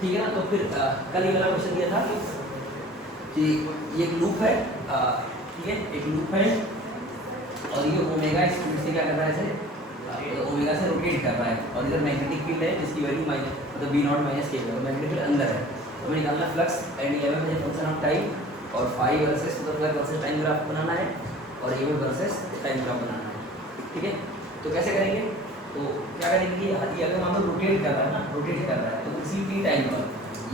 ठीक है ना। तो फिर कल ये वाला क्वेश्चन दिया था कि ये एक लूप है, ठीक है, एक लूप है और ये ओमेगा स्पीड से क्या कर रहा है, ऐसे ओमेगा से रोटेट कर रहा है, और इधर मैग्नेटिक फील्ड है जिसकी वैल्यू माइनस मतलब बी नॉट माइनस के, मैग्नेटिक फील्ड अंदर है। तो हमें निकालना flux and EMF as function of time, और फाई वर्सेस मतलब फ्लक्स वर्सेस टाइम ग्राफ बनाना है, और ईएमएफ वर्सेस टाइम ग्राफ बनाना है, ठीक है। तो कैसे करेंगे, तो क्या करेंगे कि अगर मान लो रोटेट कर रहा है ना, रोटेट कर रहा है, तो किसी टी टाइम पर,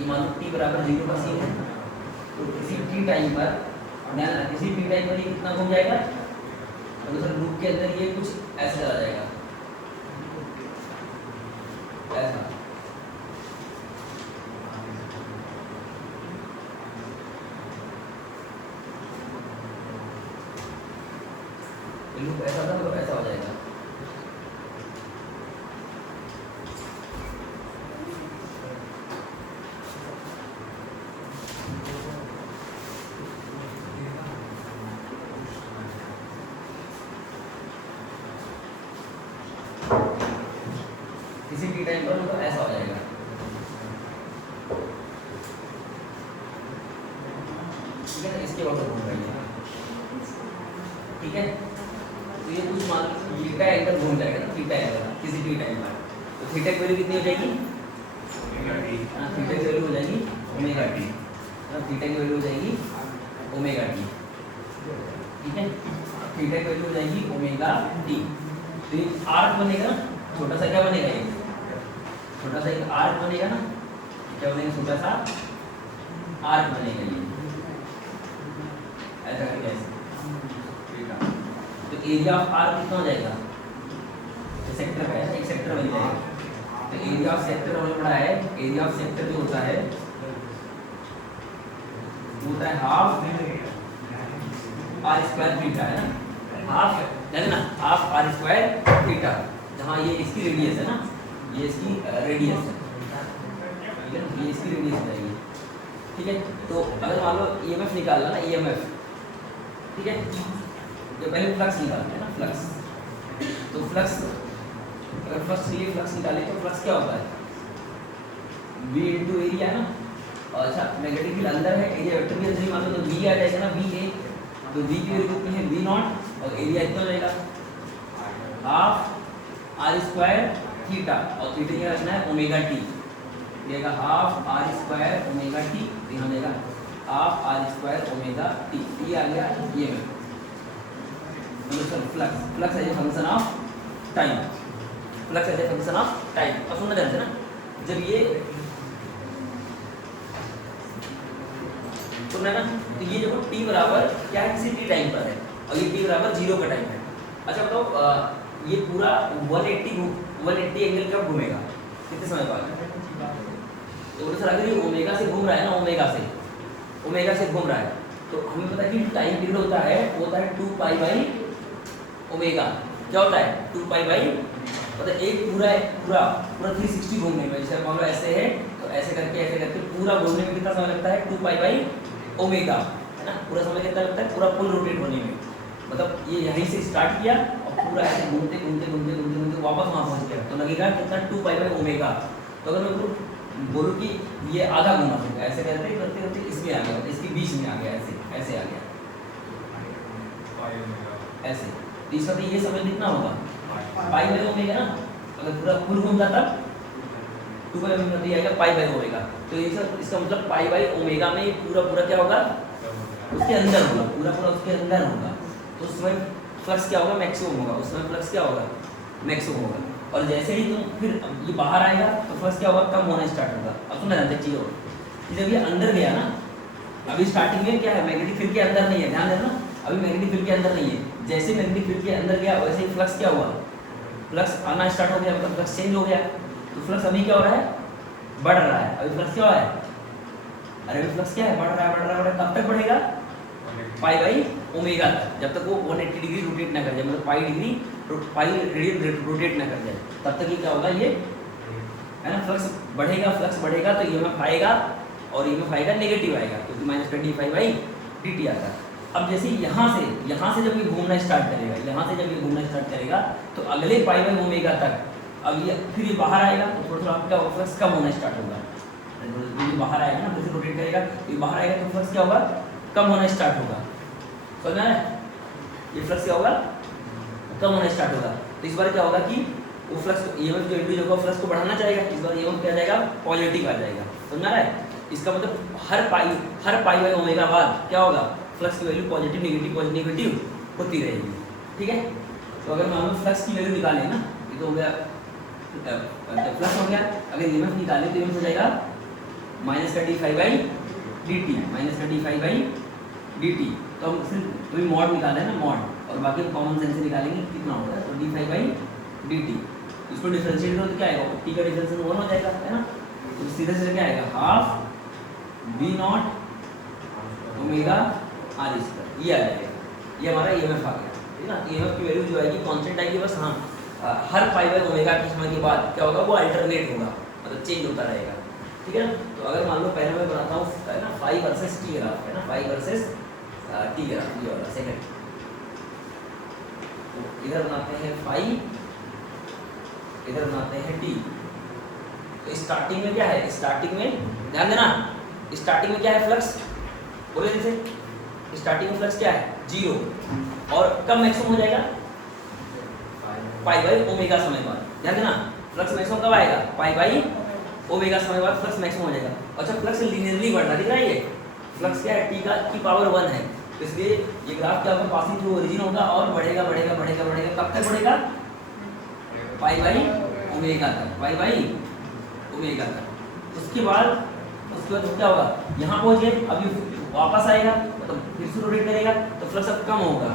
ये मान लो टी बराबर 0 का सीन है, तो किसी टी टाइम पर किसी टी टाइम पर ये कितना घूम जाएगा, तो सर लूप के अंदर ये कुछ ऐसे चला जाएगा, ऐसा। लूप ऐसा था तो ऐसा हो जाएगा। किसी भी टाइम पर तो ऐसा हो जाएगा, ठीक है। इसके बाद घूम रही है, ठीक है। तो ये कुछ मान थीटा एंगल घूम जाएगा ना, थीटा एंगल किसी भी टाइम पर, तो थीटा की वैल्यू कितनी हो जाएगी, हाँ थीटा की वैल्यू हो जाएगी ओमेगा टी, थीटा की वैल्यू हो जाएगी ओमेगा टी, ठीक है। थीटा की वैल्यू हो जाएगी ओमेगा टी। तो ये आर्क बनेगा ना, छोटा सा क्या बनेगा, ये छोटा सा एक आर्क बनेगा ना, क्या बनेगा, छोटा सा आर्क बनेगा ये, ऐसा करके ऐसे। तो एरिया ऑफ आर्क कितना हो जाएगा, सेक्टर है, एक सेक्टर बन जाएगा। तो एरिया ऑफ सेक्टर हमने पढ़ा है, एरिया ऑफ सेक्टर जो होता है वो होता है हाफ आर स्क्वायर थीटा, है ना, हाफ है ना, हाफ आर स्क्वायर थीटा, जहाँ ये इसकी रेडियस है ना, ये इसकी रेडियस है, ठीक है, ये इसकी रेडियस है ये, ठीक है। तो अगर मान लो ईएमएफ निकालना ना, ईएमएफ, ठीक है, तो पहले फ्लक्स निकालते हैं ना, फ्लक्स। तो फ्लक्स अगर फ्लक्स ये फ्लक्स निकाले तो फ्लक्स क्या होता है, v इनटू एरिया है ना, और अच्छा मैग्नेटिक फील्ड अंदर है, एरिया वेक्टर भी अंदर ही मान लो, तो v आ जाएगा ना, v a, तो v की वैल्यू कितनी है, v नॉट, और एरिया इतना हो जाएगा हाफ आर स्क्वायर थीटा, और थीटा क्या रखना है ओमेगा टी, देगा half R square omega T, यहाँ देगा half R square omega T, ये आ गया ये में मतलब sir flux, flux as a function of time, flux as a function of time. अब सुनना ध्यान से ना, जब ये सुनना ना, तो ये देखो t बराबर क्या है, किसी t टाइम पर है, और ये t बराबर 0 का टाइम है। अच्छा बताओ ये पूरा 180 एंगल कब घूमेगा, कितने समय बाद, तो सर अगर ये ओमेगा से घूम रहा है ना, ओमेगा से घूम रहा है, तो हमें पता है कि टाइम पीरियड होता है, वो होता है 2 पाई बाई ओमेगा, क्या होता है 2 पाई बाई, मतलब एक पूरा 360 घूमने में, जैसे मान लो ऐसे है तो ऐसे करके पूरा घूमने में कितना समय लगता है, 2 पाई बाई ओमेगा, है ना, पूरा समय कितना लगता है, पूरा फुल रोटेट होने में, मतलब ये यहीं से स्टार्ट किया और पूरा ऐसे घूमते वापस वहाँ पहुँच गया, तो लगेगा कितना 2 पाई बाई ओमेगा। तो अगर मैं बोलूँ कि ये आधा घूमा सकता है, ऐसे करते इसमें आ गया, इसके बीच में आ गया, ऐसे आ गया, ऐसे, तो इसका तो ये समय कितना होगा पाई बाई ओमेगा ना, अगर पूरा फुल घूमता तब 2 पाई ओमेगा, तो ये आएगा पाई बाई ओमेगा। तो ये सब इसका मतलब पाई बाई ओमेगा में पूरा क्या होगा, उसके अंदर होगा, पूरा उसके अंदर होगा, तो उस समय फ्लक्स क्या होगा, मैक्सिमम होगा, उस समय फ्लक्स क्या होगा, मैक्सिमम होगा। और जैसे ही तुम फिर ये बाहर आएगा तो फ्लक्स क्या होगा, कम होना स्टार्ट होगा। अब तुम ध्यान चीज़ हो, जब ये अंदर गया ना, अभी स्टार्टिंग में क्या है, मैग्नेटिक फील्ड के अंदर नहीं है, ध्यान देना, अभी मैग्नेटिक फील्ड के अंदर नहीं है, जैसे मैग्नेटिक फील्ड के अंदर गया वैसे ही फ्लक्स क्या हुआ, फ्लक्स आना स्टार्ट हो गया, मतलब फ्लक्स चेंज हो गया। तो फ्लक्स अभी क्या हो रहा है, बढ़ रहा है, अभी फ्लक्स क्या हो रहा है, अरे अभी फ्लक्स क्या है, बढ़ रहा है, कब तक बढ़ेगा, पाई बाई ओमेगा तक, जब तक वो 180 डिग्री रोटेट ना कर जाए, मतलब पाई रेडियन रोटेट ना कर जाए, तब तक ये क्या होगा, ये है ना, फ्लक्स बढ़ेगा तो ईएमएफ आएगा, और ईएमएफ आएगा नेगेटिव आएगा, क्योंकि -25 बाई dt आता है। अब जैसे यहाँ से जब ये घूमना स्टार्ट करेगा, तो अगले पाई बाई ओमेगा तक, अब ये फिर ये बाहर आएगा तो थोड़ा आपका फ्लक्स कम होना स्टार्ट होगा, ये बाहर आएगा ना, फिर से रोटेट करेगा, ये बाहर आएगा तो फ्लक्स क्या होगा, कम होना स्टार्ट होगा। समझ में आया? ये फ्लक्स क्या होगा, कम होना स्टार्ट होगा। तो इस बार क्या होगा कि वो फ्लक्स ईएमएफ जो इंड्यूस होगा फ्लक्स को बढ़ाना चाहेगा, इस बार ईएमएफ क्या आ जाएगा, पॉजिटिव आ जाएगा। समझ रहा है? इसका मतलब हर पाई बाई ओमेगा बाद क्या होगा, फ्लक्स की वैल्यू पॉजिटिव नेगेटिव होती रहेगी। ठीक है? तो अगर मान लो फ्लक्स की वैल्यू निकालें ना, ये तो हो गया प्लस हो गया, अगर ईएमएफ निकालें तो ईएमएफ हो जाएगा माइनस का D phi by D T, minus का D phi by D T. तो हम सिर्फ वही मॉड निकाले ना, मॉड, और बाकी कॉमन सेंस से निकालेंगे कितना होगा, तो D phi by D T. इसको डिफरेंशिएट करो तो क्या आएगा, टी का डिफरेंशिएशन 1 हो जाएगा, है ना? तो सीधे सीधे क्या आएगा, half V naught omega R square, ये आ जाएगा। ये हमारा ईएमएफ आ गया, ठीक है ना? ईएमएफ की वैल्यू जो आएगी कांस्टेंट आएगी बस। हाँ, हर पाई बाई ओमेगा के समय के बाद क्या होगा, वो अल्टरनेट होगा, मतलब चेंज होता रहेगा। ठीक है ना? तो अगर मान लो पहले मैं बनाता हूँ, है ना, फाई वर्सेस टी ग्राफ, है ना, फाई वर्सेस टी ग्राफ, ये वाला सेकंड। तो इधर बनाते हैं फाई, इधर बनाते हैं टी। तो स्टार्टिंग में क्या है, स्टार्टिंग में ध्यान देना, स्टार्टिंग में क्या है फ्लक्स, बोले जैसे स्टार्टिंग में फ्लक्स क्या है, 0, और कब मैक्सिमम हो जाएगा, पाई बाई ओमेगा समय बाद। ध्यान देना, फ्लक्स मैक्सिमम कब आएगा, पाई बाई ओमेगा समय बाद फ्लक्स मैक्सिमम हो जाएगा। अच्छा, फ्लक्स लीनियरली बढ़ रहा, दिख रहा है ये फ्लक्स क्या है, टी की पावर 1 है, इसलिए ये ग्राफ क्या होगा, पासिंग थ्रू ओरिजिन होगा और बढ़ेगा बढ़ेगा बढ़ेगा बढ़ेगा, कब तक बढ़ेगा, पाई बाई ओमेगा तक, पाई बाई ओमेगा तक। उसके बाद क्या होगा, यहाँ पहुँच गए, अभी वापस आएगा, मतलब फिर से रोटेट करेगा तो फ्लक्स अब कम होगा।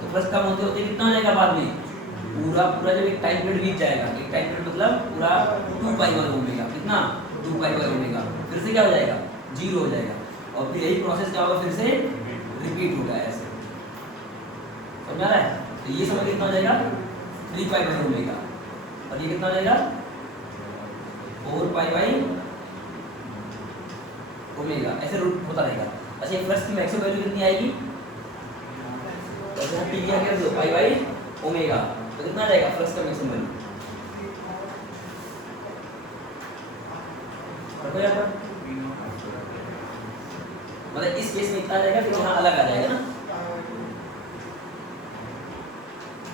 तो फ्लक्स कम होते होते कितना हो जाएगा बाद में, पूरा जब एक टाइम पीरियड बीत जाएगा, एक टाइम पीरियड मतलब पूरा 2 पाई बाई ओमेगा, कितना, 2 पाई बाई ओमेगा, फिर से क्या हो जाएगा, 0 हो जाएगा, और फिर यही प्रोसेस क्या होगा, फिर से रिपीट होगा ऐसे। समझ आ रहा है? तो ये समय कितना हो जाएगा, 3 पाई बाई ओमेगा, और ये कितना हो जाएगा, 4 पाई बाई ओमेगा, ऐसे रूट होता रहेगा। अच्छा, ये फ्लक्स की मैक्सिमम वैल्यू कितनी आएगी, तो यहाँ टी क्या कर दो, पाई बाई ओमेगा, तो कितना आ जाएगा फ्लक्स का मैक्सिमम वैल्यू, मतलब इस केस में इतना आ जाएगा, फिर यहाँ अलग आ जाएगा ना,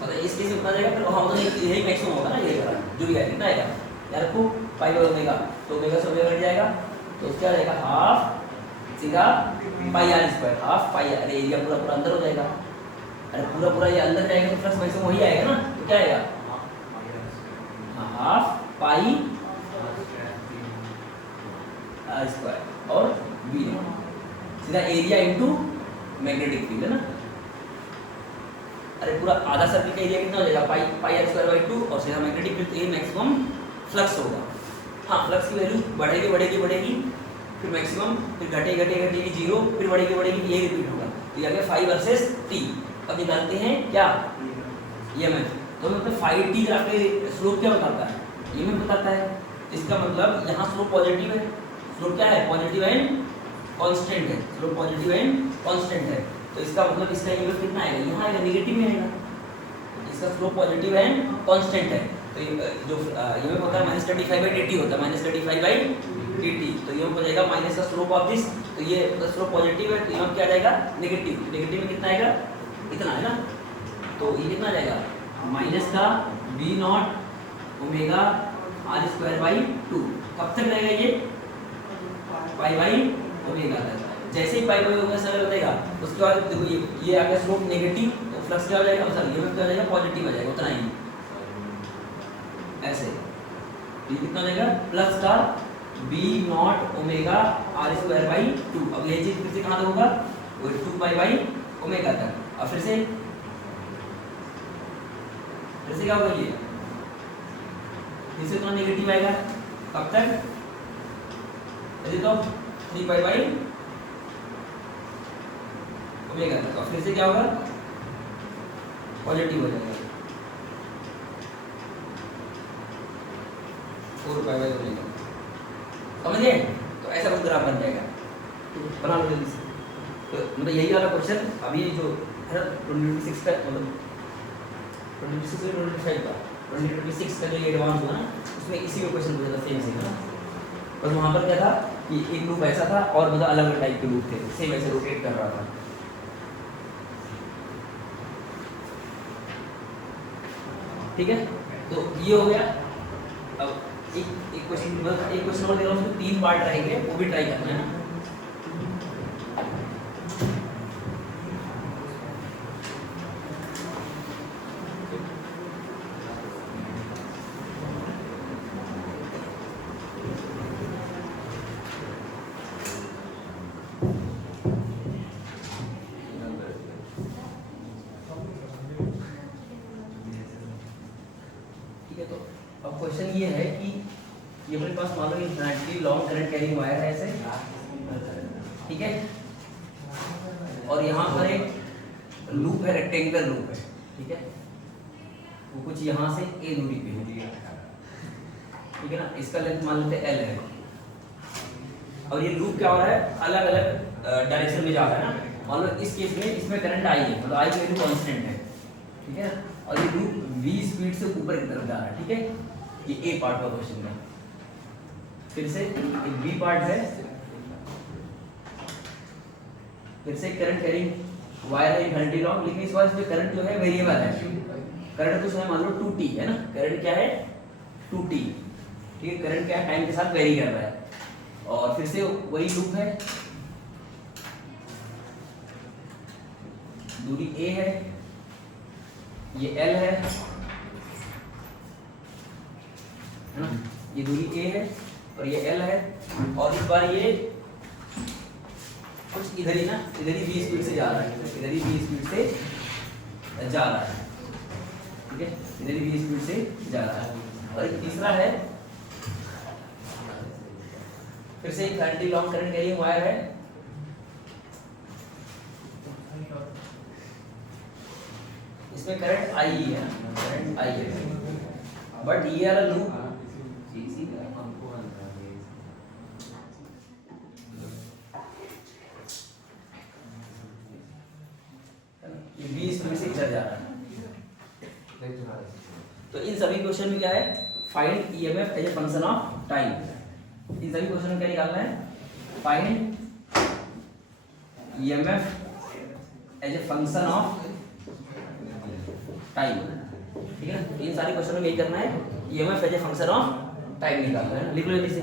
मतलब इस केस में इतना आ जाएगा, फिर वहाँ मतलब यही मैक्सिमम होगा ना, ये जो भी है कितना आएगा, यार को पाई बाई ओमेगा, तो ओमेगा से ओमेगा कट जाएगा, तो क्या आ जाएगा, हाफ सीधा पाई आर स्क्वायर, हाफ पाई, अरे एरिया पूरा पूरा अंदर हो जाएगा, अरे पूरा पूरा ये अंदर जाएगा तो फ्लक्स मैक्सिमम वही आएगा ना, तो क्या आएगा, हाफ पाई आर स्क्वायर और बी सीधा एरिया इनटू मैग्नेटिक फील्ड, है ना। अरे पूरा आधा सर्कल का एरिया कितना हो जाएगा, पाई आर स्क्वायर बाई 2, और सीधा मैग्नेटिक फील्ड, ये मैक्सिमम फ्लक्स होगा। हाँ, फ्लक्स की वैल्यू बढ़ेगी बढ़ेगी बढ़ेगी, फिर मैक्सिमम, फिर घटेगी घटेगी घटेगी 0, फिर बढ़ेगी बढ़ेगी, ये रिपीट होगा। तो ये आ गया फाई वर्सेस टी। अब निकालते हैं क्या, ईएमएफ। तो मतलब फाई टी ग्राफ के स्लोप क्या बताता है, ईएमएफ बताता है। इसका मतलब यहाँ स्लोप पॉजिटिव है, स्लोप क्या है, पॉजिटिव एंड कांस्टेंट है, स्लोप पॉजिटिव एंड कांस्टेंट है। तो इसका मतलब इसका ईएमएफ कितना आएगा, यहाँ आएगा, नेगेटिव में आएगा। इसका स्लोप पॉजिटिव एंड कांस्टेंट है, तो जो ईएमएफ होता है माइनस 35 बाई dt होता है, माइनस 35 बाई dt। तो ईएमएफ हो जाएगा माइनस का स्लोप ऑफ दिस, तो ये स्लोप पॉजिटिव है, तो ईएमएफ क्या आ जाएगा, नेगेटिव। नेगेटिव में कितना आएगा, इतना है ना, तो ये कितना आ जाएगा, माइनस का v naught omega R square by 2। कब तक रहेगा ये, पाई बाई ओमेगा तक। जैसे ही पाई बाई ओमेगा समय बतेगा, उसके बाद देखो ये आ गया स्लोप नेगेटिव, तो फ्लक्स क्या हो जाएगा, सॉरी ईएमएफ क्या हो जाएगा, पॉजिटिव आ जाएगा, उतना ही ऐसे। ये कितना हो जाएगा, प्लस का v naught omega R square by 2। अब ये चीज फिर से कहाँ तक होगा, वो 2 पाई बाई ओमेगा तक। अब फिर से क्या होगा, ये फिर से इतना नेगेटिव आएगा, कब तक, यदि तो 3 पाई बाई ओमेगा तक। और फिर से क्या होगा, पॉजिटिव हो जाएगा, 4 पाई बाई ओमेगा। समझिए, तो ऐसा कुछ ग्राफ बन जाएगा, बना लो जल्दी से। तो मतलब यही वाला क्वेश्चन अभी जो है ना 2026 का, मतलब 2026 का 2026 का जो एडवांस हुआ ना, उसमें इसी में क्वेश्चन पूछा था, सेम से ना। बस वहाँ पर क्या था कि एक लूप ऐसा था और मतलब अलग अलग टाइप के लूप थे, सेम ऐसे रोटेट कर रहा था। ठीक है, तो ये हो गया। अब एक क्वेश्चन और दे रहा हूँ, उसमें 3 पार्ट रहेंगे, वो भी ट्राई करना है। अब क्वेश्चन ये है कि ये अपने पास मान लो infinitely long current carrying wire है ऐसे, ठीक है, और यहाँ पर एक लूप है, रेक्टेंगुलर लूप है, ठीक है, वो कुछ यहाँ से ए दूरी पे है, ठीक है ना, इसका लेंथ मान लेते हैं L है, और ये लूप क्या हो रहा है, अलग अलग डायरेक्शन में जा रहा है ना। मान लो इस केस में इसमें करंट आई है, मतलब आई की वैल्यू कांस्टेंट है, ठीक है, और ये लूप v स्पीड से ऊपर की तरफ जा रहा है, ठीक है। ये ए पार्ट का क्वेश्चन है। फिर से एक बी पार्ट है, फिर से करंट कैरिंग वायर है इन्फिनिटी लॉन्ग, लेकिन इस बार इसमें करंट जो है वेरिएबल है। करंट कुछ है, मान लो 2t है ना, करंट क्या है 2t, ठीक है, करंट क्या है टाइम के साथ वेरी कर रहा है। और फिर से वही लूप है, दूरी a है, ये L है ना, ये दूरी a है और ये L है, और इस बार ये कुछ इधर ही ना, इधर ही v स्पीड से जा रहा है, इधर ही v स्पीड से जा रहा है, ठीक है, इधर ही v स्पीड से जा रहा है। और एक तीसरा है, फिर से एक infinity long current carrying wire है, इसमें करंट I है, करंट I है, बट ये वाला लूप ये 20 में से इधर जा रहा है। तो इन सभी क्वेश्चन में क्या है, find EMF as a function of time. इन सभी क्वेश्चन में क्या निकालना है, find EMF as a function of time, ठीक है ना। इन सारे क्वेश्चन में यही करना है, EMF as a function of time निकालना है। लिख लो जल्दी से।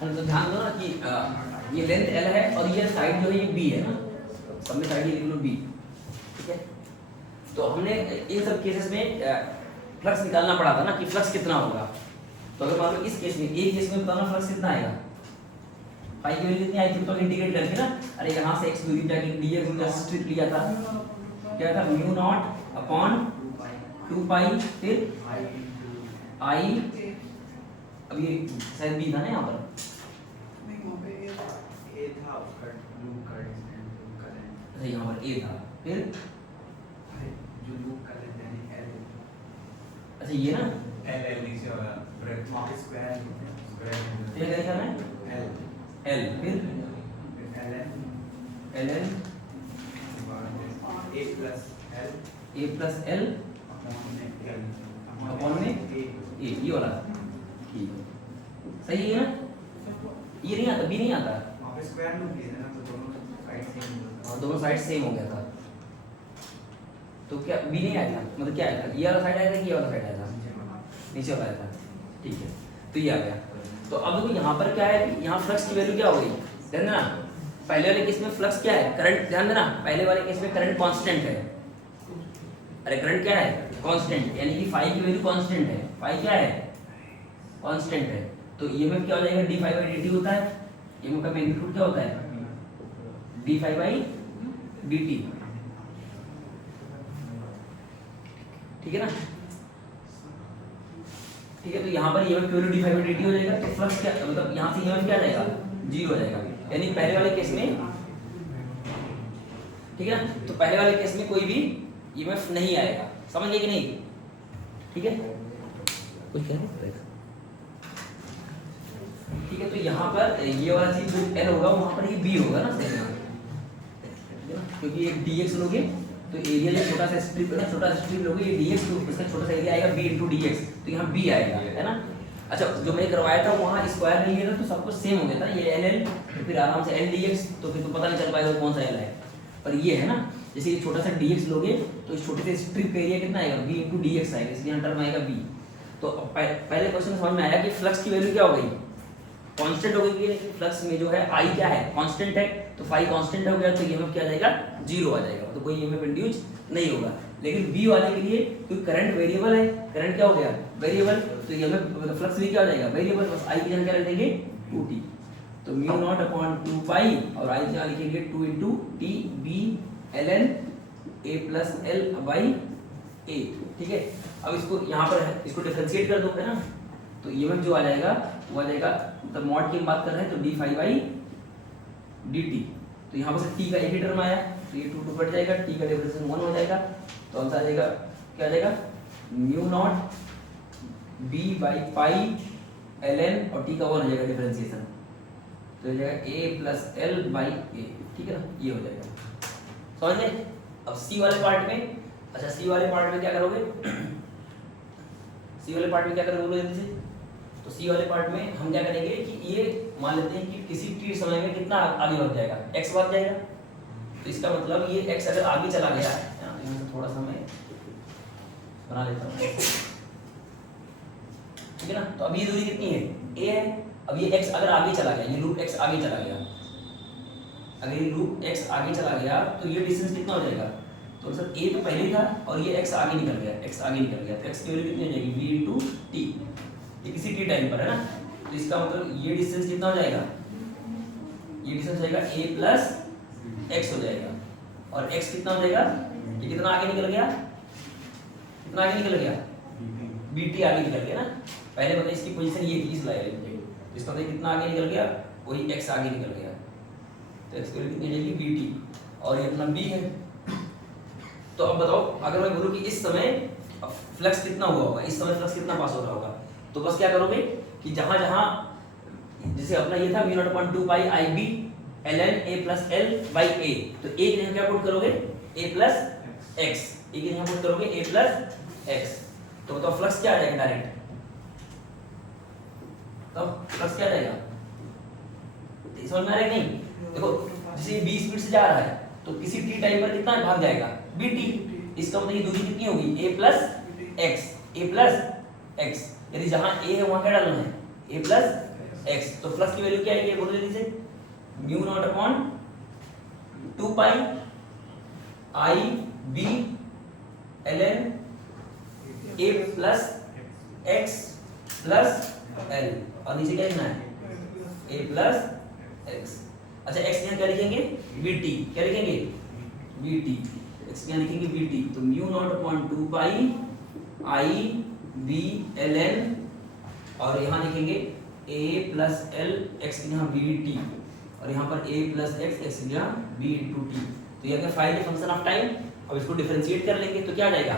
तो ध्यान दो ना कि ये लेंथ L है और ये साइड जो है ये B है ना, सब में साइड ये लिख लो B, ठीक है। तो हमने इन सब केसेस में फ्लक्स निकालना पड़ा था ना कि फ्लक्स कितना होगा। तो अगर मान लो इस केस में, एक केस में बताना फ्लक्स कितना आएगा, पाई की वैल्यू कितनी आई थी, तो इंटीग्रेट करके ना, अरे यहाँ से x दूरी पे जाके dx का स्ट्रिप लिया था, क्या था म्यू नॉट अपॉन 2 पाई फिर I, अब ये शायद B था ना यहाँ पर, अच्छा यहाँ पर A था, फिर जो लूप कर लेते हैं L, अच्छा ये ना L नीचे वाला ब्रेथ स्क्वायर ये क्या लिखा है L, फिर ln a plus L upon में A, ये वाला ठीक है, सही है ना। ये नहीं आता, B नहीं आता, स्क्वायर लूप है ना, तो दोनों साइड सेम, और दोनों साइड सेम हो गया था, तो क्या B नहीं आया था, मतलब क्या आया था, ये वाला साइड आया था कि ये वाला साइड आया था, नीचे वाला आया था, ठीक है, तो ये आ गया। तो अब देखो यहाँ पर क्या है कि यहाँ फ्लक्स की वैल्यू क्या हो गई, ध्यान देना, पहले वाले केस में फ्लक्स क्या है, करंट, ध्यान देना, पहले वाले केस में करंट कांस्टेंट है, अरे करंट क्या है कांस्टेंट, यानी कि फाई की वैल्यू कांस्टेंट है, फाई क्या है कांस्टेंट है, तो ईएमएफ क्या हो जाएगा D phi by D T होता है, ईएमएफ का मैग्नीट्यूड क्या होता है D phi by D T, ठीक है ना, ठीक है। तो यहाँ पर ईएमएफ की value D phi by D T हो जाएगा, तो फ्लक्स क्या, मतलब यहाँ से ईएमएफ क्या आ जाएगा 0 हो जाएगा, यानी पहले वाले केस में, ठीक है ना, तो पहले वाले केस में कोई भी ईएमएफ नहीं आएगा, समझ गए कि नहीं, ठीक है, कुछ कह रहे, ठीक है। तो यहाँ पर ये वाला चीज जो L होगा वहाँ पर ये B होगा ना, सही ना, क्योंकि एक dx लोगे तो एरिया जो छोटा सा स्ट्रिप है ना, छोटा सा स्ट्रिप लोगे ये dx, तो इसका छोटा सा एरिया आएगा b into dx, तो यहाँ b आएगा, है ना। अच्छा, जो मैंने करवाया था वहाँ स्क्वायर नहीं लिया था, तो सब कुछ सेम हो गया था, ये l तो फिर आराम से l dx, तो फिर तो पता नहीं चल पाएगा कौन सा l है। पर ये है ना, जैसे ये छोटा सा dx लोगे तो इस छोटे से स्ट्रिप का एरिया कितना आएगा, b into dx आएगा, इसलिए यहाँ टर्म आएगा b। तो पहले क्वेश्चन में समझ में आया कि फ्लक्स की वैल्यू क्या हो गई, कांस्टेंट हो गई, लेकिन फ्लक्स में जो है I क्या है, कांस्टेंट है, तो फाई कांस्टेंट हो गया, तो ईएमएफ क्या आ जाएगा, 0 आ जाएगा, तो कोई ईएमएफ इंड्यूस नहीं होगा। लेकिन B वाले के लिए क्योंकि करंट वेरिएबल है, करंट क्या हो गया, वेरिएबल, तो ईएमएफ फ्लक्स भी क्या हो जाएगा, वेरिएबल, बस I की जगह क्या रख देंगे 2t, तो म्यू नॉट अपॉन 2 पाई, और I क्या लिखेंगे 2 into t b ln a plus l by a, ठीक है। अब इसको यहाँ पर इसको डिफरेंशिएट कर दो, है ना, तो ईएमएफ जो आ जाएगा वो आ जाएगा, मतलब मॉड की हम बात कर रहे हैं, तो d phi by dt, तो यहाँ पर t का एक ही टर्म आया, तो ये 2 कट जाएगा, t का डिफरेंशिएशन 1 हो जाएगा, तो आंसर आ जाएगा क्या आ जाएगा, mu naught b by pi ln, और t का 1 हो जाएगा डिफरेंशिएशन, तो हो जाएगा a plus l by a, ठीक है ना, ये हो जाएगा, समझ गए। अब c वाले पार्ट में, अच्छा c वाले पार्ट में क्या करोगे, c वाले पार्ट में क्या करोगे बोलो जल्दी से। तो c वाले पार्ट में हम क्या करेंगे कि ये मान लेते हैं कि किसी t समय में कितना आगे बढ़ जाएगा, x बढ़ जाएगा, तो इसका मतलब ये x अगर आगे चला गया, यहाँ से थोड़ा सा मैं बना लेता हूँ, ठीक है ना। तो अब ये दूरी कितनी है, a है, अब ये x अगर आगे चला गया, ये लूप x आगे चला गया, अगर ये लूप x आगे चला गया तो ये डिस्टेंस कितना हो जाएगा, तो सर a तो पहले ही था और ये x आगे निकल गया, x आगे निकल गया, तो x की वैल्यू कितनी हो जाएगी, v into t, ये किसी t टाइम पर है ना, तो इसका मतलब ये डिस्टेंस कितना हो जाएगा, ये डिस्टेंस हो जाएगा a plus x हो जाएगा, और x कितना हो जाएगा, ये कितना आगे निकल गया, कितना आगे निकल गया, bt आगे निकल गया ना, पहले मतलब इसकी पोजीशन ये थी इस लाइन में, तो इसका मतलब कितना आगे निकल गया, वही x आगे निकल गया, तो x की वैल्यू कितनी हो जाएगी bt, और ये अपना b है। तो अब बताओ अगर मैं बोलूं कि इस समय फ्लक्स कितना हुआ होगा, इस समय फ्लक्स कितना पास हो रहा होगा, तो बस क्या करोगे कि जहां जहां जैसे अपना ये था mu naught upon 2 pi I b ln a plus l by a, तो a की जगह क्या पुट करोगे, a plus x, a की जगह पुट करोगे a plus x, तो बताओ फ्लक्स क्या आ जाएगा डायरेक्ट, तो फ्लक्स क्या आ जाएगा, समझ में आ रहा है नहीं, देखो जैसे 20 स्पीड से जा रहा है तो किसी t टाइम पर कितना भाग जाएगा, bt, इसका मतलब ये दूरी कितनी होगी, a plus x, यदि जहां a है वहां क्या डालना है, a plus x, तो फ्लक्स की वैल्यू क्या आएगी बोलो जल्दी से, mu naught upon 2 pi I b ln a plus x plus l, और नीचे क्या लिखना है, a plus x, अच्छा x यहाँ क्या लिखेंगे, bt, क्या लिखेंगे, bt, x यहाँ लिखेंगे bt, तो mu naught upon 2 pi I b ln, और यहाँ लिखेंगे a plus l, x यहाँ bt, और यहाँ पर a plus x, x यहाँ b into t, तो ये क्या फाइंड फंक्शन ऑफ टाइम। अब इसको डिफरेंशिएट कर लेंगे तो क्या आ जाएगा,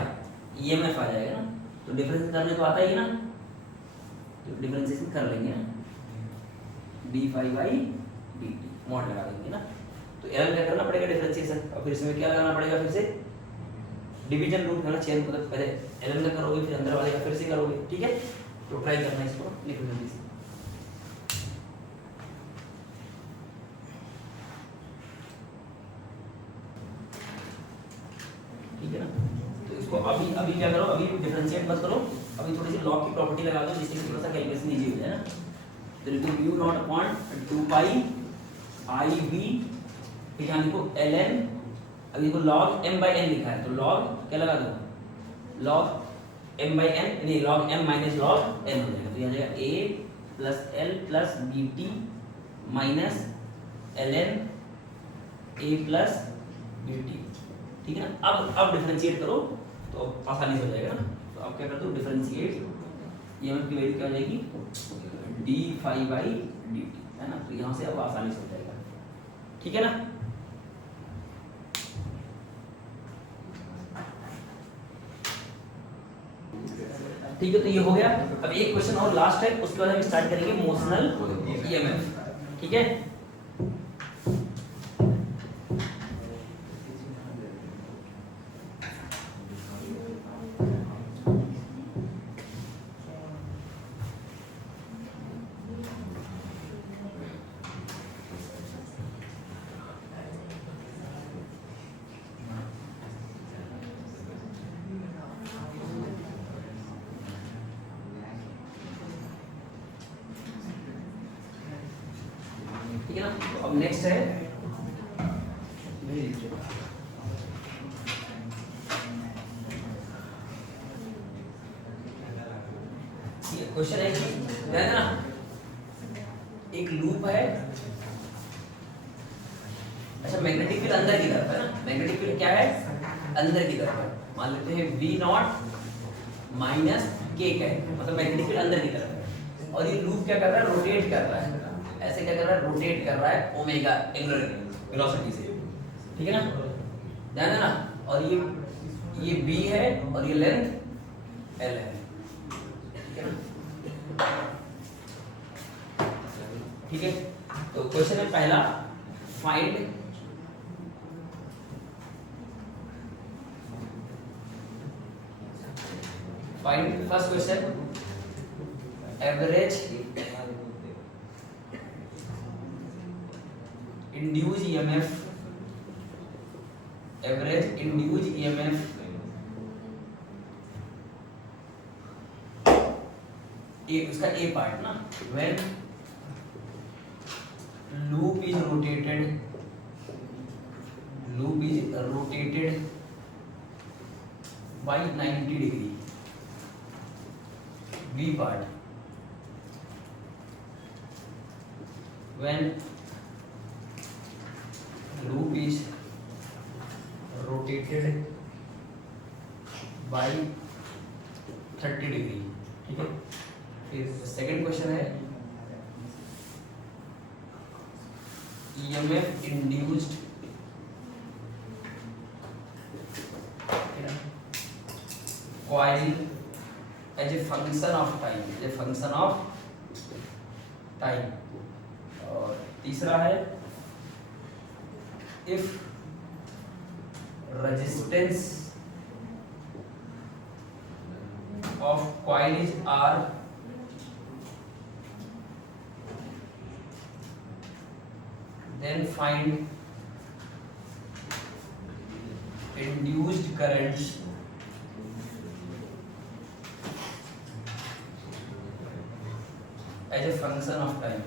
ईएमएफ आ जाएगा ना, तो डिफरेंस करने तो आता ही ना, तो डिफरेंशिएशन कर लेंगे ना, d phi by dt mod लगा देंगे ना, तो एल क्या करना पड़ेगा डिफरेंशिएशन, और फिर इसमें क्या लगाना पड़ेगा, फिर से डिवीजन रूट करना, चेन मतलब पहले एल का करोगे फिर अंदर वाले का फिर से करोगे, ठीक है। तो ट्राई करना इसको, लिखो जल्दी से, ठीक है ना। तो इसको अभी अभी क्या करो, अभी डिफरेंशिएट मत करो, अभी थोड़ी सी लॉग की प्रॉपर्टी लगा दो जिससे थोड़ा सा कैलकुलेशन इजी हो जाए ना। तो लिखो mu naught upon 2 pi I b, फिर यहाँ लिखो ln, अभी देखो log m by n लिखा है, तो log क्या लगा दो, log m by n, नहीं log m minus log n हो जाएगा, तो यहाँ जाएगा a plus l plus bt minus ln a plus bt, ठीक है ना। अब डिफरेंशिएट करो तो आसानी से हो जाएगा ना, तो अब क्या कर दो डिफरेंशिएट, ये की वैल्यू क्या हो जाएगी, d phi by dt, है ना, तो यहाँ से अब आसानी से हो जाएगा, ठीक है ना। ठीक है, तो ये हो गया। अब एक क्वेश्चन और लास्ट है, उसके बाद हम स्टार्ट करेंगे मोशनल ईएमएफ, ठीक है। ठीक है ना। तो अब नेक्स्ट है क्वेश्चन है कि ध्यान देना, एक लूप है। अच्छा मैग्नेटिक फील्ड अंदर की तरफ है ना, मैग्नेटिक फील्ड क्या है, अंदर की तरफ है। मान लेते हैं V नॉट माइनस K का है, मतलब मैग्नेटिक फील्ड अंदर की तरफ है। और ये लूप क्या कर रहा है, रोटेट कर रहा है, ऐसे क्या कर रहा है, रोटेट कर रहा है ओमेगा एंगुलर वेलोसिटी से, ठीक है ना, ध्यान देना। और ये B है और ये लेंथ L है, ठीक है ना। ठीक है, तो क्वेश्चन है पहला, find first question, average induced EMF, average induced EMF उसका ए पार्ट ना, when loop is rotated by 90 degree, B part, when loop is rotated by 30 degree, ठीक है। फिर सेकंड क्वेश्चन है EMF induced coil as a function of time, और तीसरा है if resistance of coil is R, then find induced current as a function of time,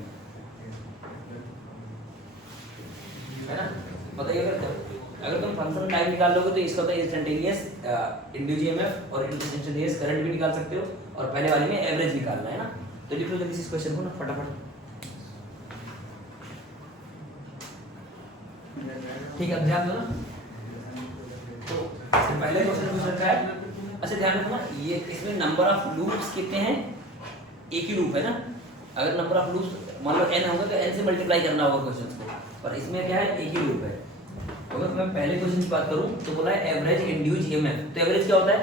है ना। बताइए अगर तुम फंक्शन टाइम निकाल लोगे तो इसका होता है इंस्टेंटेनियस इंड्यूस्ड ईएमएफ और इंस्टेंटेनियस करंट भी निकाल सकते हो, और पहले वाले में एवरेज निकालना है ना। तो लिख लो जल्दी इस क्वेश्चन को ना फटाफट, ठीक है, ध्यान दो ना। तो पहले क्वेश्चन पूछ रखा है, अच्छा ध्यान रखो ना, ये इसमें नंबर ऑफ लूप्स कितने हैं, एक ही लूप है ना। अगर नंबर ऑफ लूप्स मान लो n होगा तो n से मल्टीप्लाई करना होगा क्वेश्चन को, पर इसमें क्या है, एक ही लूप है। तो अगर मैं पहले क्वेश्चन की बात करूं तो बोला है एवरेज इंड्यूस्ड ईएमएफ, तो एवरेज क्या होता है,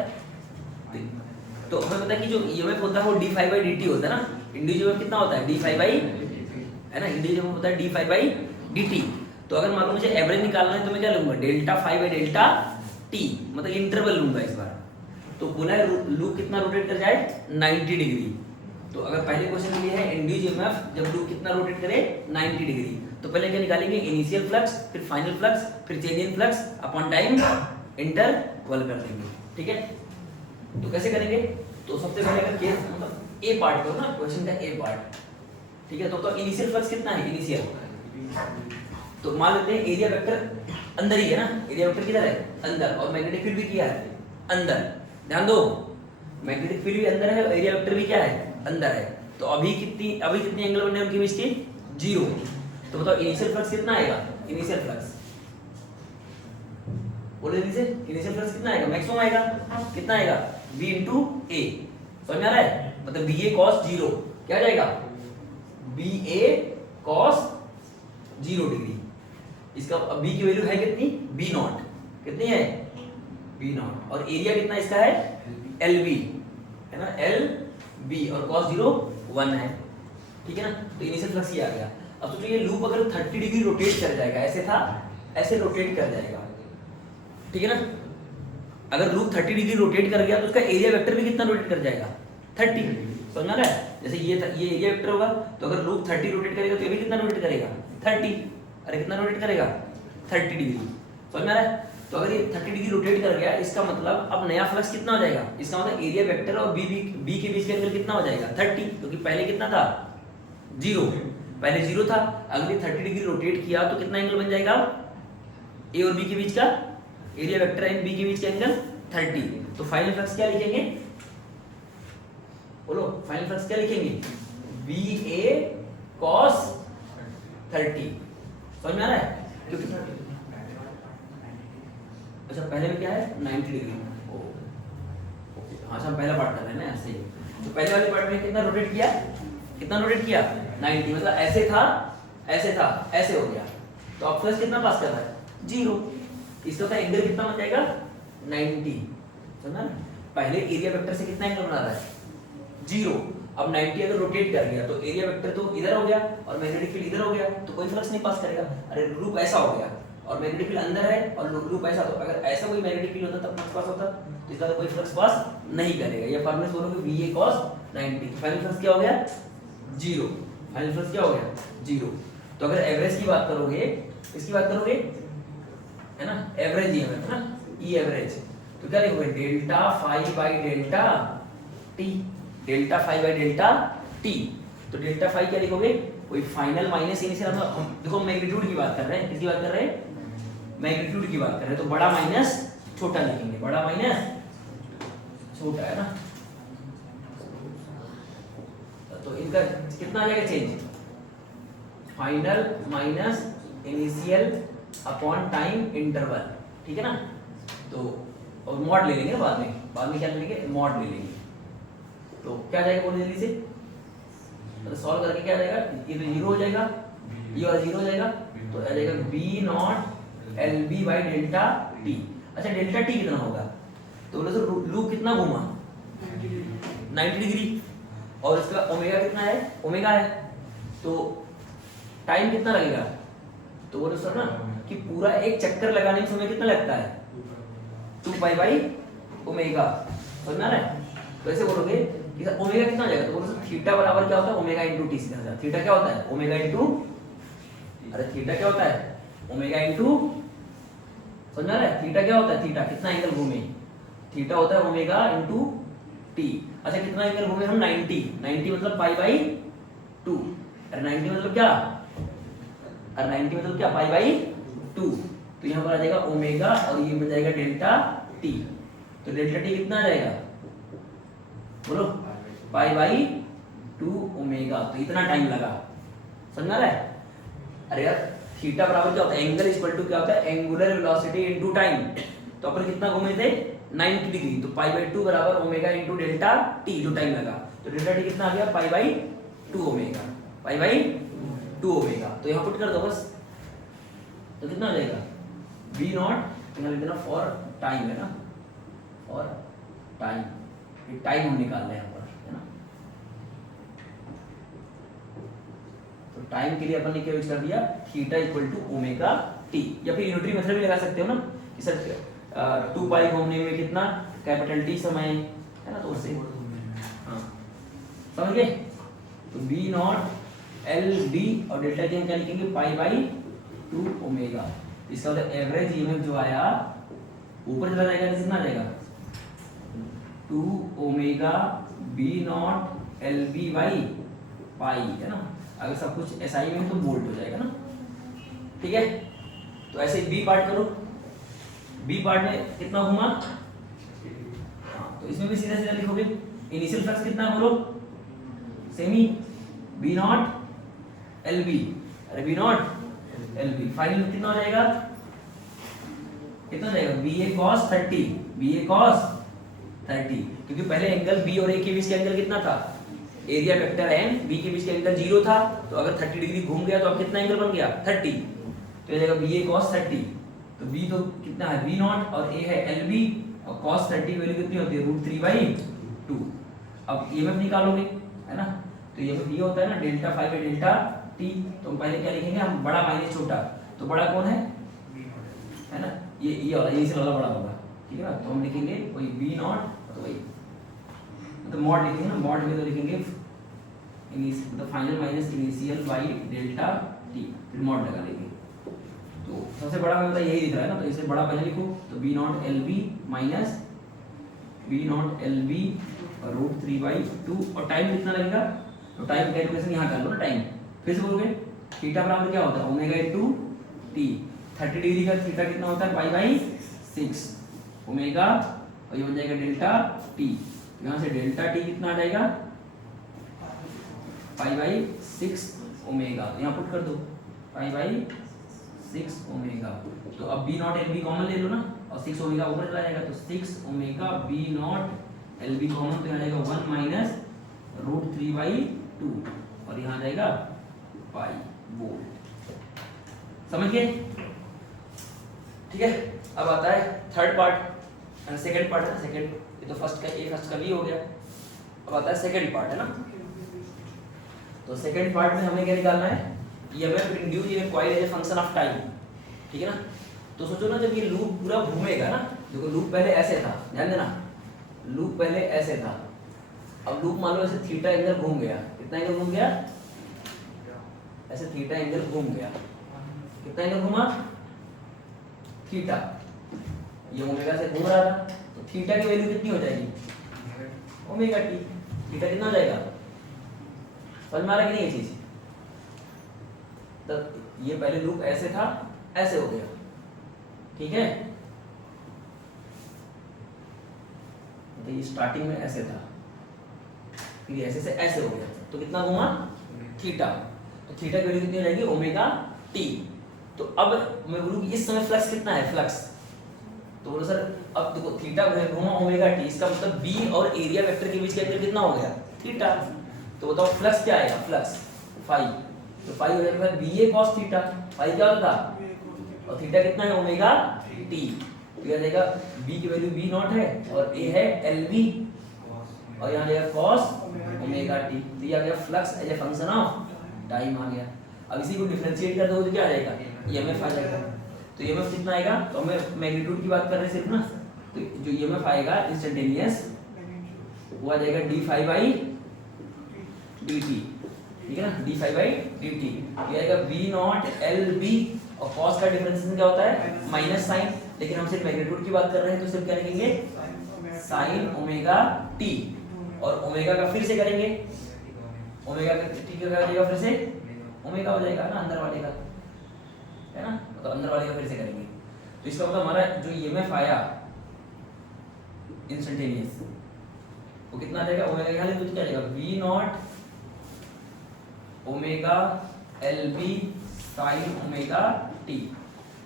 तो हमें पता है कि जो ईएमएफ होता है वो d∅/dt होता है ना। इंड्यूस्ड ईएमएफ कितना होता है, d∅, है ना, इंड्यूस्ड ईएमएफ होता है d∅/dt। तो अगर मान लो मुझे एवरेज निकालना है तो मैं क्या लूंगा, ∆∅/∆t, मतलब इंटरवल लूंगा इस बार। तो बोला है लूप कितना रोटेट कर जाए, 90 डिग्री। तो अगर पहले क्वेश्चन के लिए है इंड्यूस्ड ईएमएफ जब लूप कितना रोटेट करे, 90 डिग्री, तो पहले क्या निकालेंगे, इनिशियल फ्लक्स, फिर फाइनल फ्लक्स, फिर change in flux upon time interval कर देंगे, ठीक है। तो कैसे करेंगे, तो सबसे पहले अगर केस मतलब ए पार्ट करो ना, क्वेश्चन का ए पार्ट, ठीक है। तो इनिशियल फ्लक्स कितना है, इनिशियल, तो मान लेते हैं एरिया वेक्टर अंदर ही है ना, एरिया वेक्टर किधर है, अंदर, और मैग्नेटिक फील्ड भी क्या है, अंदर। ध्यान दो, मैग्नेटिक फील्ड भी अंदर है और एरिया वेक्टर भी क्या है, अंदर है। तो अभी कितनी एंगल बनने उनके बीच की, 0। तो बताओ इनिशियल फ्लक्स कितना आएगा, इनिशियल फ्लक्स बोले इनिशियल फ्लक्स कितना आएगा, मैक्सिमम आएगा, कितना आएगा, v * a, समझ में आ रहा है, मतलब ba cos 0 क्या आ जाएगा, ba cos 0 डिग्री। इसका b की वैल्यू है कितनी, b0, कितनी है, b0, और एरिया कितना इसका है, lb, है ना, lb, और cos 0 1 है, ठीक है ना। तो इनिशियल फ्लक्स ये आ गया। अब तो ये लूप अगर 30 डिग्री रोटेट कर जाएगा, ऐसे था ऐसे रोटेट कर जाएगा, ठीक है ना। अगर लूप 30 डिग्री रोटेट कर गया तो उसका एरिया वेक्टर भी कितना रोटेट कर जाएगा, 30, समझ में आ रहा है। जैसे ये एरिया वेक्टर होगा, तो अगर लूप 30 रोटेट करेगा तो ये भी कितना रोटेट करेगा, 30, अरे कितना रोटेट करेगा, 30 डिग्री, समझ में आ रहा है। तो अगर ये 30 डिग्री रोटेट कर गया, इसका मतलब अब नया फ्लक्स कितना हो जाएगा, इसका मतलब एरिया वेक्टर और बी के बीच का एंगल कितना हो जाएगा, 30, क्योंकि पहले कितना था, 0। पहले 0 था, अगले 30 डिग्री रोटेट किया तो कितना एंगल बन जाएगा? ए और बी के बीच का एरिया वेक्टर एंड बी के बीच का एंगल 30। तो फाइनल फ्लक्स क्या लिखेंगे? बोलो, फाइनल फ्लक्स क्या लिखेंगे? B A cos 30। समझ में आ रहा है? क्योंकि अच्छा पहले में क्या है 90 डिग्री। हाँ अच्छा, हम पहला पार्ट कर रहे हैं ना ऐसे ही। तो पहले वाले पार्ट में कितना रोटेट किया? कितना रोटेट किया? 90। मतलब ऐसे था, ऐसे था, ऐसे हो गया। तो अब फ्लक्स कितना पास कर रहा है? 0। इसका तो एंगल कितना बन जाएगा? 90। समझा ना? पहले एरिया वेक्टर से कितना एंगल बना रहा है? 0। अब 90 अगर रोटेट कर लिया तो एरिया वेक्टर तो इधर हो गया और मैग्नेटिक फील्ड इधर हो गया, तो कोई फ्लक्स नहीं पास करेगा। अरे लूप ऐसा हो गया और मैग्नेटिक फील्ड अंदर है और लूप ऐसा, तो अगर ऐसा कोई मैग्नेटिक फील्ड होता तब फ्लक्स पास होता, तो इसका तो कोई फ्लक्स पास नहीं करेगा। ये फॉर्मूला से बोलोगे VA cos 90। फाइनल फ्लक्स क्या हो गया? 0। फाइनल फ्लक्स क्या हो गया? 0। तो अगर एवरेज की बात करोगे, इसकी बात करोगे, है ना, एवरेज ही है ना, ई एवरेज, तो क्या लिखोगे? Delta phi by delta T. Delta phi by delta T. तो डेल्टा फाई क्या लिखोगे? कोई फाइनल माइनस इनिशियल। हम देखो मैग्नीट्यूड की बात कर रहे हैं, किसकी बात कर रहे हैं? मैग्नीट्यूड की बात कर रहे हैं, तो बड़ा माइनस छोटा लिखेंगे। बड़ा माइनस छोटा, है ना। तो इनका कितना आ जाएगा change? Final minus initial upon time interval, ठीक है ना। तो और मॉड ले लेंगे बाद में क्या ले लेंगे? मॉड ले लेंगे। तो क्या जाएगा बोलिए जल्दी से, मतलब सॉल्व करके क्या जाएगा? ये तो 0 हो जाएगा, ये और 0 हो जाएगा, तो आ जाएगा B naught L B by delta T. अच्छा डेल्टा टी कितना होगा? तो बोले सर लूप कितना घूमा? 90 डिग्री, और इसका ओमेगा कितना है? ओमेगा है, तो टाइम कितना लगेगा? तो बोले सर ना कि पूरा एक चक्कर लगाने में समय कितना लगता है? 2 पाई बाई ओमेगा। समझ में आ रहा है? तो ऐसे बोलोगे कि सर ओमेगा कितना हो जाएगा? तो बोलो सर थीटा बराबर क्या होता है? Omega into T. सीधा थीटा क्या होता है? ओमेगा इंटू, अरे थीटा क्या होता है? ओमेगा इंटू, समझ में आ रहा है? थीटा क्या होता है? थीटा कितना एंगल घूमे, थीटा होता है ओमेगा इंटू टी। अच्छा कितना एंगल घूमे हम? 90 मतलब पाई बाई 2। अरे 90 मतलब क्या? अरे 90 मतलब क्या? Pi by 2। तो यहाँ पर आ जाएगा ओमेगा और ये बन जाएगा डेल्टा टी। तो डेल्टा टी कितना आ जाएगा? बोलो, पाई बाई 2 ओमेगा। तो इतना टाइम लगा। समझ में आ रहा है? अरे यार थीटा बराबर क्या होता है? एंगल इक्वल टू क्या होता है? Angular velocity into time. तो अपन कितना घूमे थे? 90 डिग्री। तो पाई बाई 2 बराबर ओमेगा इनटू डेल्टा टी, जो टाइम लगा। तो डेल्टा टी कितना आ गया? Pi by 2 omega. Pi by 2 omega. तो यहाँ पुट कर दो बस, तो कितना आ जाएगा? v नॉट यहाँ लिख देना फॉर टाइम, है ना, फॉर टाइम। ये टाइम हम निकाल रहे हैं यहाँ पर, है ना। तो टाइम के लिए अपन ने क्या यूज कर दिया? Theta equal to omega T. या फिर यूनिटरी मेथड भी लगा सकते हो ना कि सर 2 पाई घूमने में कितना कैपिटल टी समय, है ना, तो उससे हाँ समझ गए। तो v नॉट एल बी और डेल्टा टी हम क्या लिखेंगे? Pi by 2 omega. इसका मतलब एवरेज ईएमएफ जो आया ऊपर चला जाएगा, कितना आ जाएगा? 2 omega B naught L B by pi, है ना। अगर सब कुछ एसआई में तो बोल्ट हो जाएगा ना, ठीक है। तो ऐसे बी पार्ट करो। बी पार्ट में कितना घूमा? हाँ, तो इसमें भी सीधा सीधा लिखोगे। इनिशियल फ्लक्स कितना बोलो? Semi B naught L B. अरे B naught L B. Final कितना हो जाएगा? कितना हो जाएगा? B A cos 30। B A cos 30, क्योंकि पहले एंगल बी और ए के बीच का एंगल कितना था? एरिया वेक्टर एन बी के बीच का एंगल 0 था, तो अगर 30 डिग्री घूम गया तो अब कितना एंगल बन गया? 30। तो ये जाएगा बी ए कॉस 30। तो बी तो कितना है? बी नॉट, और ए है एल बी, और कॉस 30 वैल्यू कितनी होती है? √3/2। अब ईएमएफ निकालोगे, है ना। तो ये होता है ना delta phi by delta T. तो हम पहले क्या लिखेंगे? हम बड़ा माइनस छोटा। तो बड़ा कौन है ना, ये वाला, ये से वाला बड़ा होगा, ठीक है ना। तो हम लिखेंगे वही बी नॉट, तो वही तो मॉड लिखेंगे ना। मॉड में तो लिखेंगे the final minus initial by delta T, फिर मॉड लगा लेंगे। तो सबसे बड़ा मतलब यही दिख रहा है ना, तो इसे बड़ा पहले लिखो। तो B naught L B minus B naught L B √3/2। और टाइम कितना लगेगा? तो टाइम कैलकुलेशन यहाँ कर लो ना। टाइम फिर से बोलोगे थीटा बराबर क्या होता है ओमेगा इनटू टी। 30 डिग्री का थीटा कितना होता है पाई बाई 6 ओमेगा और ये बन जाएगा डेल्टा टी। यहाँ से डेल्टा टी कितना आ जाएगा पाई बाई 6 ओमेगा। तो यहाँ पुट कर दो पाई बाई 6 ओमेगा। तो अब B naught L B common ले लो ना और 6 ओमेगा ऊपर चला जाएगा तो 6 omega B naught L B common तो यहाँ जाएगा 1 माइनस रूट 3/2 और यहाँ जाएगा पाई वोल्ट। समझ गए? ठीक है। अब आता है third part and second part है सेकंड। ये तो फर्स्ट का भी हो गया। अब आता है सेकंड पार्ट है ना। तो सेकंड पार्ट में हमें क्या निकालना है EMF induce in a coil as a function of time. ठीक है ना। तो सोचो ना जब ये लूप पूरा घूमेगा ना, देखो लूप पहले ऐसे था, ध्यान देना लूप पहले ऐसे था। अब लूप मान लो ऐसे थीटा एंगल घूम गया, कितना एंगल घूम गया ऐसे थीटा एंगल घूम गया, कितना एंगल घूमा थीटा। ये ओमेगा से घूम रहा था तो थीटा की वैल्यू कितनी हो जाएगी ओमेगा टी। थीटा कितना हो जाएगा समझ में आ रहा है कि नहीं ये चीज। तो ये पहले लूप ऐसे था ऐसे हो गया, ठीक है। तो ये स्टार्टिंग में ऐसे था फिर ऐसे से ऐसे हो गया तो कितना घुमा थीटा। तो थीटा की वैल्यू कितनी हो जाएगी ओमेगा टी। तो अब मैं बोलूँ कि इस समय फ्लक्स कितना है फ्लक्स, तो बोलो सर अब देखो थीटा घुमा ओमेगा टी, इसका मतलब बी और एरिया वेक्टर के बीच का एंगल कितना हो गया थीटा। तो बताओ फ्लक्स क्या आएगा फ्लक्स फाई। तो फाई हो जाएगा बी ए cos थीटा। फाई क्या होता था और थीटा कितना है ओमेगा टी। तो यह जाएगा बी की वैल्यू बी नॉट है और ए है एल बी और यहाँ जाएगा cos ओमेगा टी। तो ये आ गया flux as a function of time आ गया। अब इसी को डिफरेंशिएट कर दो तो क्या आ जाएगा ईएमएफ आ जाएगा। तो ईएमएफ कितना आएगा तो हमें मैग्नीट्यूड की बात कर रहे हैं सिर्फ ना। तो जो ईएमएफ आएगा इंस्टेंटेनियस वो आ जाएगा D phi by D T. ठीक है ना D phi by D T. ये आएगा वी नॉट एल बी और कॉस का डिफरेंशिएशन क्या होता है माइनस साइन, लेकिन हम सिर्फ मैग्नीट्यूड की बात कर रहे हैं तो सिर्फ क्या लिखेंगे साइन ओमेगा टी और ओमेगा का फिर से करेंगे ओमेगा का टी क्या हो जाएगा फिर से ओमेगा हो जाएगा ना अंदर वाले का, है ना। तो अंदर वाले का फिर से करेंगे। तो इसका मतलब हमारा जो ईएमएफ आया इंस्टेंटेनियस वो कितना आ जाएगा ओमेगा यहाँ ले तो क्या आ जाएगा V naught omega L B sine omega T.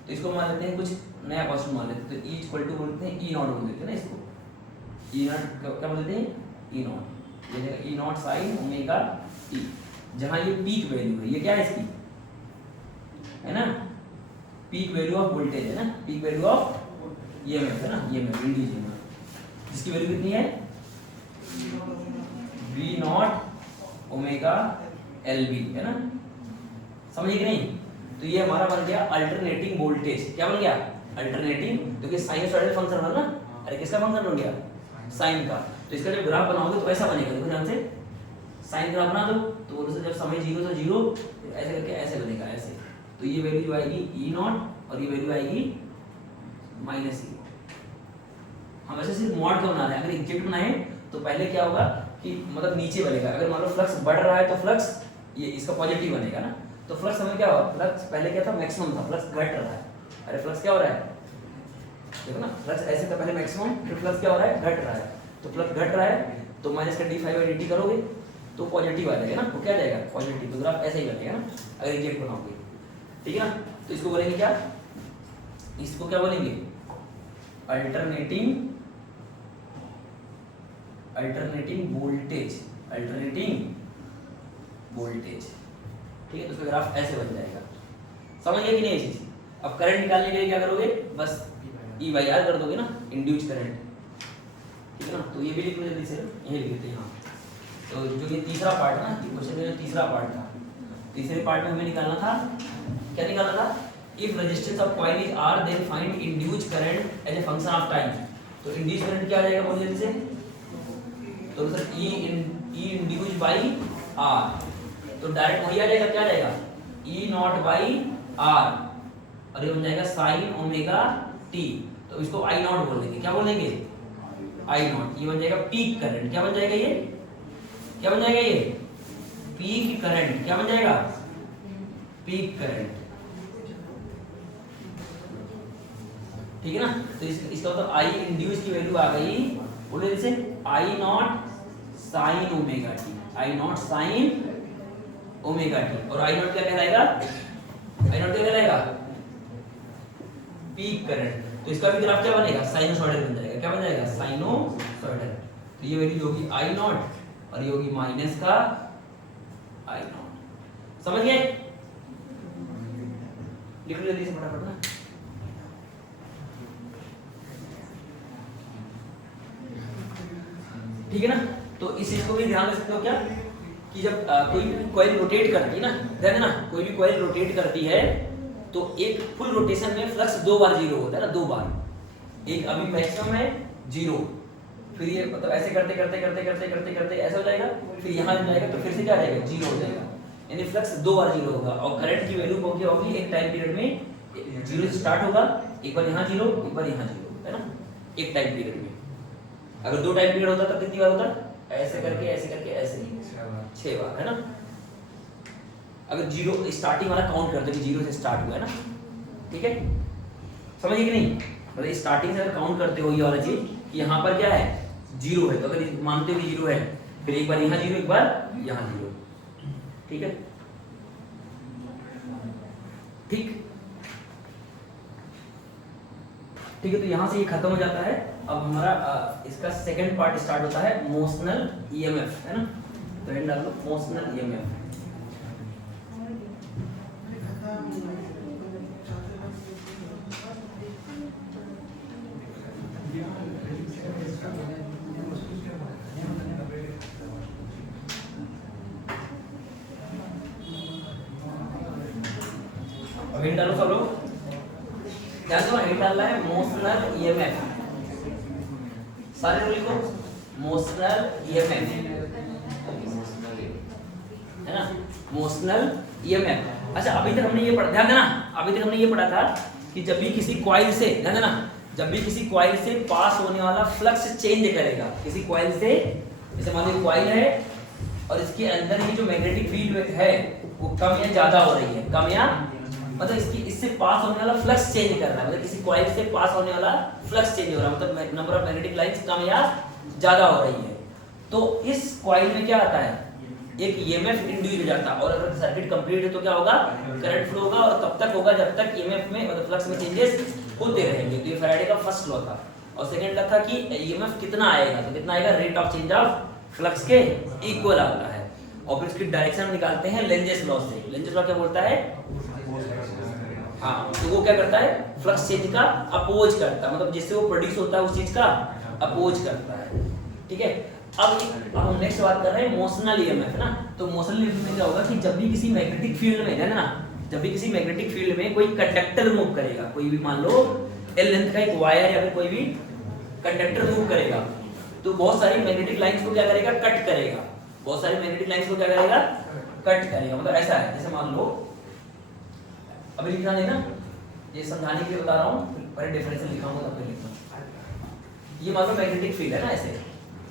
तो इसको मान लेते हैं कुछ नया क्वेश्चन मान लेते हैं। तो ई इक्वल टू बोलते हैं ई नॉट बोल देते हैं ना इसको। ई नॉट क्या बोलते हैं ई नॉट। ये देखो ई नॉट साइन ओमेगा टी। जहां ये पीक वैल्यू है ये क्या है इसकी है ना पीक वैल्यू ऑफ वोल्टेज है ना पीक वैल्यू ऑफ ईएमएफ है ना ईएमएफ इंड्यूस ईएमएफ जिसकी वैल्यू कितनी है V naught omega L B है ना। समझिए कि नहीं। तो ये हमारा बन गया अल्टरनेटिंग वोल्टेज। क्या बन गया अल्टरनेटिंग क्योंकि साइनसॉइडल फंक्शन है ना। अरे किसका फंक्शन बन गया साइन का। तो इसका जब ग्राफ बनाओगे तो ऐसा बनेगा देखो ध्यान से साइन ग्राफ बना दो तो बोलो जब समय 0 से 0 ऐसे करके ऐसे बनेगा ऐसे। तो ये वैल्यू आएगी ई नॉट और ये वैल्यू आएगी माइनस ई। हम ऐसे सिर्फ मॉड का बना रहे हैं। अगर एग्जैक्ट बनाए तो पहले क्या होगा कि मतलब नीचे बनेगा। अगर मान लो फ्लक्स बढ़ रहा है तो फ्लक्स ये इसका पॉजिटिव बनेगा ना। तो फ्लक्स हमें क्या होगा फ्लक्स पहले क्या था मैक्सिमम था फ्लक्स घट रहा है। अरे फ्लक्स क्या हो रहा है देखो ना फ्लक्स ऐसे था पहले मैक्सिमम फिर फ्लक्स क्या हो रहा है घट रहा है। तो फ्लक्स घट रहा है तो माइनस का D phi by D T करोगे तो पॉजिटिव आ जाएगा ना। तो क्या जाएगा पॉजिटिव। तो ग्राफ ऐसे ही बनेगा ना अगर एग्जैक्ट बनाओगे ठीक है ना। तो इसको बोलेंगे क्या इसको क्या बोलेंगे अल्टरनेटिंग वोल्टेज ठीक है। तो उसका ग्राफ ऐसे बन जाएगा। समझ गए कि नहीं ये चीज। अब करंट निकालने के लिए क्या करोगे बस ई बाई आर कर दोगे ना इंड्यूस करंट ठीक है ना। तो ये भी लिख लो जल्दी से यही लिख देते हैं यहाँ। तो जो ये तीसरा पार्ट ना क्वेश्चन में तीसरा पार्ट था तीसरे पार्ट में हमें निकालना था क्या निकालना था if resistance of coil is R then find induced current as a function of time. तो इंड्यूस्ड करंट क्या आ जाएगा बोल जल्दी से। तो sir E induced by R तो डायरेक्ट वही आ जाएगा क्या आ जाएगा ई नॉट बाई आर और ये बन जाएगा साइन ओमेगा टी। तो इसको आई नॉट बोल देंगे। क्या बोल देंगे आई नॉट। ये बन जाएगा पीक करंट। क्या बन जाएगा ये क्या बन जाएगा ये पीक करंट। क्या बन जाएगा पीक करंट, ठीक है ना। तो इसका मतलब आई इंड्यूस की वैल्यू आ गई, बोले जैसे I naught sine omega T, I naught sine omega T, और आई नॉट क्या कहलाएगा, आई नॉट क्या कहलाएगा, पीक करंट। तो इसका भी ग्राफ क्या बनेगा, साइनोसॉइडल बन जाएगा, क्या बन जाएगा, साइनोसॉइडल। तो ये वैल्यू होगी आई नॉट और ये होगी माइनस का आई नॉट, समझ गए, लिख लो जल्दी से फटाफट ना। ठीक है ना। तो इस चीज को भी ध्यान रख सकते हो क्या कि जब कोई भी कॉइल रोटेट करती है ना, ध्यान देना, कोई भी कॉइल रोटेट करती है तो एक फुल रोटेशन में फ्लक्स 2 बार जीरो होता है ना, 2 बार, एक अभी मैक्सिमम है 0, फिर ये मतलब ऐसे करते करते करते करते करते करते ऐसा हो जाएगा, फिर यहाँ जाएगा तो फिर से क्या आ जाएगा, 0 हो जाएगा, यानी फ्लक्स 2 बार 0 होगा। और करंट की वैल्यू क्या होगी, एक टाइम पीरियड में 0 से स्टार्ट होगा, एक बार यहाँ 0, एक बार यहाँ 0, है ना, एक टाइम पीरियड में। अगर 2 टाइम पीरियड होता तब कितनी बार होता, ऐसे करके ऐसे 6 बार, है ना। अगर 0 स्टार्टिंग वाला काउंट करते कि 0 से स्टार्ट हुआ है ना, ठीक है, समझिए कि नहीं, मतलब स्टार्टिंग से अगर काउंट करते हो ये वाला चीज कि यहाँ पर क्या है 0 है, तो अगर मानते हो कि 0 है, फिर एक बार यहाँ 0, एक बार यहाँ 0, ठीक है, ठीक ठीक है। तो यहाँ से ये खत्म हो जाता है। अब हमारा इसका सेकंड पार्ट स्टार्ट होता है, मोशनल ईएमएफ, है ना। तो एंड डाल लो मोशनल ईएमएफ। अब हिंट डालो सब लोग, ध्यान दो, हिंट डालना है मोशनल ईएमएफ, सारे लोग लिखो मोशनल ईएमएफ, है ना, मोशनल ईएमएफ। अच्छा अभी तक हमने ये पढ़ा, ध्यान देना, अभी तक हमने ये पढ़ा था कि जब भी किसी कॉइल से, ध्यान देना, जब भी किसी कॉइल से पास होने वाला फ्लक्स चेंज करेगा, किसी कॉइल से, जैसे मान लो कॉइल है और इसके अंदर ही जो मैग्नेटिक फील्ड है वो कम या ज्यादा हो रही है, कम या मतलब इससे पास होने वाला फ्लक्स चेंज कर रहा है, मतलब किसी कॉइल से पास होने वाला फ्लक्स चेंज हो रहा है, मतलब नंबर ऑफ मैग्नेटिक लाइंस कम या ज्यादा हो रही है। तो इस कॉइल में क्या आता है, एक ईएमएफ इंड्यूस हो जाता है, और अगर सर्किट कंप्लीट है तो क्या होगा, करंट फ्लो होगा, और कब तक होगा, जब तक ईएमएफ में मतलब फ्लक्स में चेंजेस होते रहेंगे। तो ये फैराडे का फर्स्ट लॉ था। और सेकंड लॉ था कि ईएमएफ कितना आएगा, तो कितना आएगा, rate of change of flux के इक्वल आता है। और फिर इसकी डायरेक्शन निकालते हैं लेंजेस लॉ से। लेंजेस लॉ क्या बोलता है, हाँ, तो वो क्या करता है, फ्लक्स चेंज का अपोज करता है, मतलब जिससे वो प्रोड्यूस होता है उस चीज का अपोज करता है, ठीक है। अब हम नेक्स्ट बात कर रहे हैं मोशनल ईएमएफ ना। तो मोशनल ईएमएफ में क्या होगा कि जब भी किसी मैग्नेटिक फील्ड में, है ना, जब भी किसी मैग्नेटिक फील्ड में कोई कंडक्टर मूव करेगा, कोई भी मान लो एल लेंथ का एक वायर या फिर कोई भी कंडक्टर मूव करेगा, तो बहुत सारी मैग्नेटिक लाइंस को क्या करेगा, कट करेगा, बहुत सारी मैग्नेटिक लाइंस को क्या करेगा, कट करेगा। मतलब ऐसा है, जैसे मान लो, अभी लिखना नहीं ना, ये समझाने के लिए बता रहा हूँ, पहले डिफरेंशियल लिखाऊंगा तब फिर लिखूंगा। ये मान लो मैग्नेटिक फील्ड है ना, ऐसे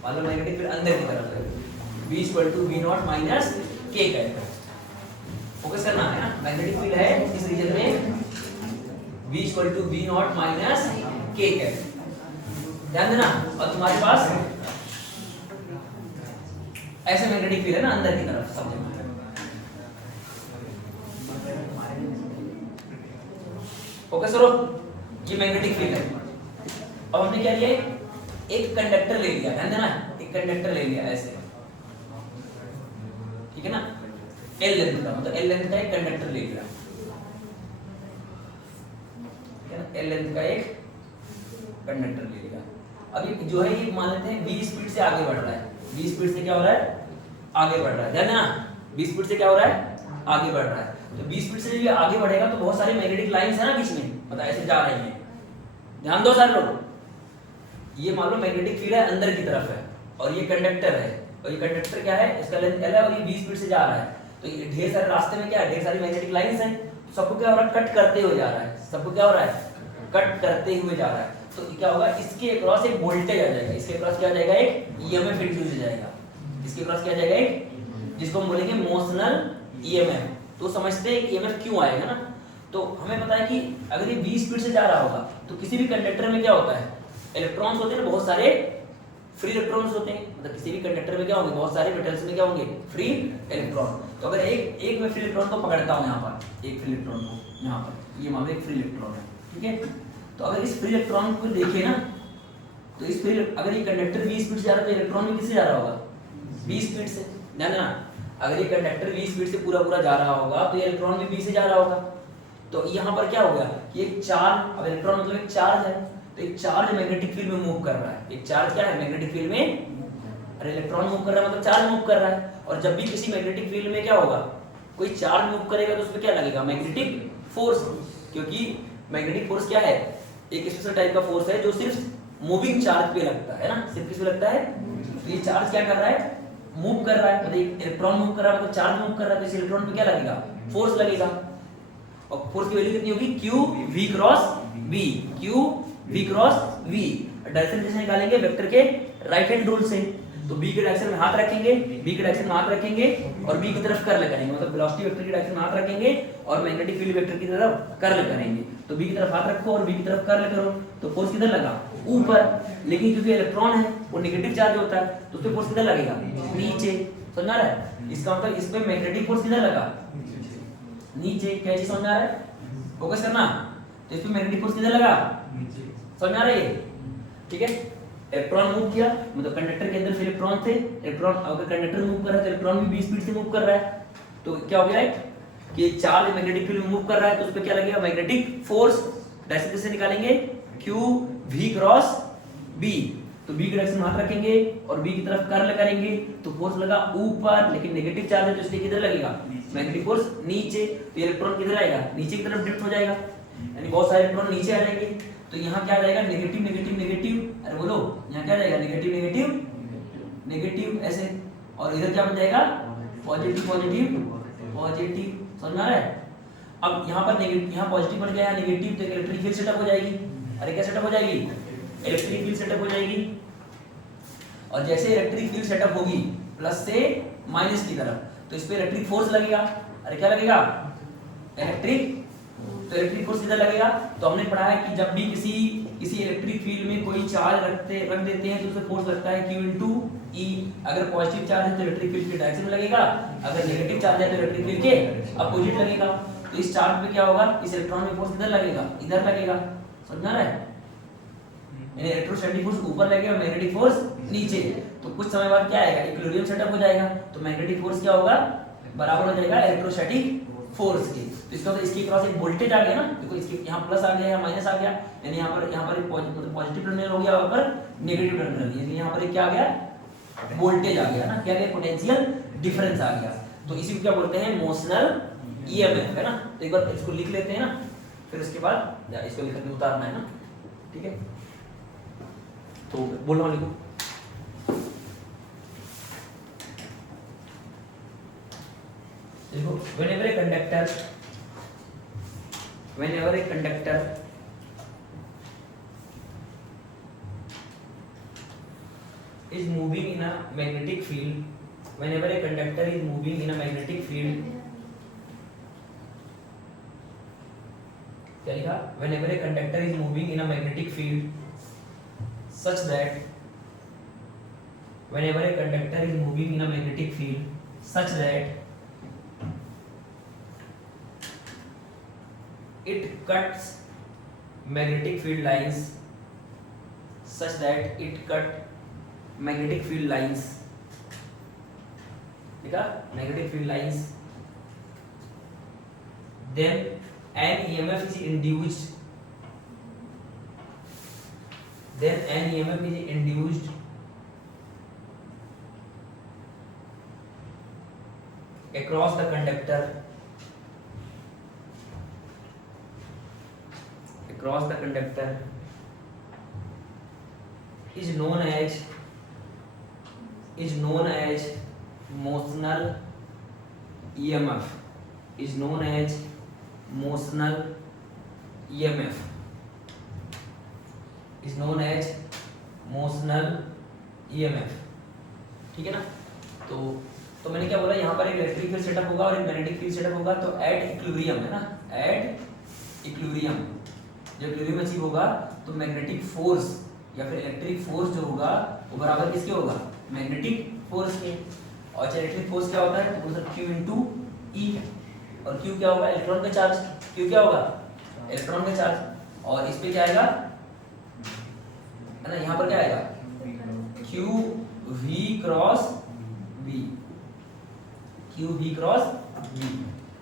मान लो मैग्नेटिक फील्ड अंदर की तरफ है, V = V0 माइनस K कहते हैं, फोकस करना है ना, मैग्नेटिक फील्ड है इस रीजन में, V = V0 माइनस K कहते हैं, ध्यान देना। और तुम्हारे पास ऐसे मैग्नेटिक फील्ड है ना अंदर की तरफ सब जगह, फोकस करो, ये मैग्नेटिक फील्ड है। अब हमने क्या लिया, एक कंडक्टर ले लिया, ध्यान देना, एक कंडक्टर ले लिया ऐसे, ठीक है ना, एल लेंथ का, मतलब एल लेंथ का एक कंडक्टर ले लिया, ठीक है ना, एल लेंथ का एक कंडक्टर ले लिया। अभी जो है ये मान लेते हैं v स्पीड से आगे बढ़ रहा है, v स्पीड से क्या हो रहा है, आगे बढ़ रहा है, ध्यान देना, v स्पीड से क्या हो रहा है, आगे बढ़ रहा है। तो v स्पीड से जब ये आगे बढ़ेगा तो बहुत सारी मैग्नेटिक लाइंस है ना बीच में, मतलब ऐसे जा रही हैं, ध्यान दो सारे लोग। ये मान लो मैग्नेटिक फील्ड है अंदर की तरफ है और ये कंडक्टर है, और ये कंडक्टर क्या है, इसका लेंथ l है और ये v स्पीड से जा रहा है। तो ये ढेर सारे रास्ते में क्या है, ढेर सारी मैग्नेटिक लाइंस हैं, सबको क्या हो रहा है, कट करते हुए जा रहा है, सबको क्या हो रहा है, कट करते हुए जा रहा है। तो क्या होगा, इसके अक्रॉस एक वोल्टेज आ जाएगा, इसके अक्रॉस क्या आ जाएगा, एक ईएमएफ इंड्यूस हो जाएगा, इसके अक्रॉस क्या आ जाएगा, एक जिसको हम बोलेंगे मोशनल ईएमएफ, तो समझते हैं कि ईएमएफ क्यों आएगा ना। तो हमें पता है कि अगर ये 20 स्पीड से जा रहा होगा तो किसी भी कंडक्टर में क्या होता है, इलेक्ट्रॉन्स होते हैं ना, बहुत सारे फ्री इलेक्ट्रॉन्स होते हैं, मतलब किसी भी कंडक्टर में क्या होंगे, बहुत सारे मेटल्स में क्या होंगे, फ्री इलेक्ट्रॉन। तो अगर एक मैं फ्री इलेक्ट्रॉन को पकड़ता हूँ यहाँ पर, एक फ्री इलेक्ट्रॉन को यहाँ पर, ये मान लो एक फ्री इलेक्ट्रॉन है, ठीक है। तो अगर इस फ्री इलेक्ट्रॉन को देखें ना, तो इस फ्री अगर ये कंडक्टर 20 स्पीड से जा रहा है तो इलेक्ट्रॉन भी किससे जा रहा होगा, 20 स्पीड से। ध्यान देना, अगर ये कंडक्टर 20 स्पीड से पूरा जा रहा होगा तो ये इलेक्ट्रॉन भी 20 से जा रहा होगा। तो यहाँ पर क्या हो गया कि एक चार्ज, अब इलेक्ट्रॉन मतलब एक चार्ज है, तो एक चार्ज मैग्नेटिक फील्ड में मूव कर रहा है। एक चार्ज क्या है, मैग्नेटिक फील्ड में, अरे इलेक्ट्रॉन मूव कर रहा है मतलब चार्ज मूव कर रहा है। और जब भी किसी मैग्नेटिक फील्ड में क्या होगा, कोई चार्ज मूव करेगा तो उसमें क्या लगेगा, मैग्नेटिक फोर्स। क्योंकि मैग्नेटिक फोर्स क्या है, एक स्पेशल टाइप का फोर्स है जो सिर्फ मूविंग चार्ज पे लगता है ना, सिर्फ किस पे लगता है। तो ये चार्ज क्या कर रहा है, मूव कर रहा है, मतलब इलेक्ट्रॉन मूव कर रहा है, मतलब चार्ज मूव कर रहा है, तो इस इलेक्ट्रॉन पे क्या लगेगा, फोर्स लगेगा। और फोर्स की वैल्यू कितनी होगी, Q V cross V, Q V cross V। Direction कैसे निकालेंगे, वेक्टर के राइट हैंड रूल से। तो B के डायरेक्शन में हाथ रखेंगे, B के डायरेक्शन में हाथ रखेंगे और B की तरफ कर्ल करेंगे, मतलब वेलोसिटी वेक्टर की डायरेक्शन में हाथ रखेंगे और मैग्नेटिक फील्ड वेक्टर की तरफ कर्ल करेंगे। तो B की तरफ हाथ रखो और B की तरफ कर्ल करो, तो फोर्स किधर लगा, ऊपर। लेकिन क्योंकि इलेक्ट्रॉन है वो नेगेटिव चार्ज होता है तो उस पे फोर्स किधर लगेगा, नीचे। समझ आ रहा है, इसका मतलब इस पे मैग्नेटिक फोर्स किधर लगा, नीचे। क्या चीज समझ में आ रहा है, फोकस करना। तो इस पे मैग्नेटिक फोर्स किधर लगा, समझ में आ रहा है, ठीक है। इलेक्ट्रॉन मूव किया, मतलब कंडक्टर के अंदर से इलेक्ट्रॉन थे, इलेक्ट्रॉन अगर कंडक्टर मूव कर रहा है तो इलेक्ट्रॉन भी 20 स्पीड से मूव कर रहा है। तो क्या हो गया है कि एक चार्ज मैग्नेटिक फील्ड में मूव कर रहा है तो उस पे क्या लगेगा, मैग्नेटिक फोर्स। डायरेक्शन कैसे निकालेंगे, Q V क्रॉस B। तो B की डायरेक्शन में हाथ रखेंगे और B की तरफ कर्ल करेंगे तो फोर्स लगा ऊपर, लेकिन नेगेटिव चार्ज है तो इसलिए किधर लगेगा, मैग्नेटिक फोर्स नीचे। तो इलेक्ट्रॉन किधर आएगा, नीचे की तरफ ड्रिफ्ट हो जाएगा, यानी बहुत सारे इलेक्ट्रॉन नीचे आ जाएंगे। तो यहाँ क्या आ जाएगा, नेगेटिव नेगेटिव नेगेटिव, अरे बोलो यहाँ क्या आ जाएगा, नेगेटिव नेगेटिव नेगेटिव ऐसे, और इधर क्या बन जाएगा, पॉजिटिव पॉजिटिव पॉजिटिव। समझ में आ रहा है। अब यहाँ पर नेगेटिव, यहाँ पॉजिटिव बन गया, नेगेटिव, तो इलेक्ट्रिक फील्ड सेटअप हो जाएगी। अरे क्या सेटअप हो जाएगी, इलेक्ट्रिक फील्ड सेटअप हो जाएगी। और जैसे इलेक्ट्रिक फील्ड सेटअप होगी प्लस से माइनस की तरफ, तो इस पे इलेक्ट्रिक फोर्स लगेगा। अरे क्या लगेगा, इलेक्ट्रिक, तो इलेक्ट्रिक फोर्स किधर लगेगा। तो हमने पढ़ा है कि जब भी किसी इलेक्ट्रिक फील्ड में कोई चार्ज रख देते हैं तो उससे फोर्स लगता है Q × E। अगर पॉजिटिव चार्ज है तो इलेक्ट्रिक फील्ड के डायरेक्शन में लगेगा, अगर नेगेटिव चार्ज है तो इलेक्ट्रिक फील्ड के अपोजिट लगेगा। तो इस चार्ज पे क्या होगा, इस इलेक्ट्रॉन में फोर्स किधर लगेगा, इधर लगेगा। समझ रहा है, यानी इलेक्ट्रोस्टैटिक फोर्स ऊपर लगेगा, मैग्नेटिक फोर्स नीचे। तो कुछ समय बाद क्या आएगा, इक्विलिब्रियम सेटअप हो जाएगा, तो मैग्नेटिक फोर्स क्या होगा, बराबर हो जाएगा इलेक्ट्रोस्टैटिक फोर्स के। तो इसका मतलब इसके क्रॉस एक वोल्टेज आ गया ना, देखो इसके यहाँ प्लस आ गया या माइनस आ गया, यानी यहाँ पर पॉजिटिव टर्मिनल हो गया, वहाँ पर नेगेटिव टर्मिनल, यानी यहाँ पर क्या आ गया, वोल्टेज आ गया ना, क्या गया, पोटेंशियल डिफरेंस आ गया। तो इसी को क्या बोलते हैं, मोशनल ईएमएफ, है ना। तो एक बार इसको लिख लेते हैं ना, फिर उसके बाद इसको लिख के उतारना है ना, ठीक है। तो बोल रहा हूँ, लिखो। देखो, whenever a conductor is moving in a magnetic field, whenever a conductor is moving in a magnetic field, क्या लिखा, whenever a conductor is moving in a magnetic field such that, whenever a conductor is moving in a magnetic field such that it cuts magnetic field lines, such that it cut magnetic field lines, ठीक है, magnetic field lines, then an EMF is induced, then an EMF is induced across the conductor, across the conductor is known as motional EMF, is known as motional EMF, is known as motional EMF, ठीक है ना। तो तो मैंने क्या बोला, यहाँ पर एक इलेक्ट्रिक फील्ड सेटअप होगा और एक मैग्नेटिक फील्ड सेटअप होगा, तो एट इक्विलिब्रियम है ना, एट इक्विलिब्रियम जब इक्विलिब्रियम अचीव होगा तो मैग्नेटिक फोर्स या फिर इलेक्ट्रिक फोर्स जो होगा वो बराबर किसके होगा, मैग्नेटिक फोर्स के। और इलेक्ट्रिक फोर्स क्या होता है, तो Q इंटू ई, और Q क्या होगा, इलेक्ट्रॉन का चार्ज। Q क्या होगा, इलेक्ट्रॉन का चार्ज। और इस पे क्या आएगा, है ना, यहाँ पर क्या आएगा, Q V cross V, Q V cross V।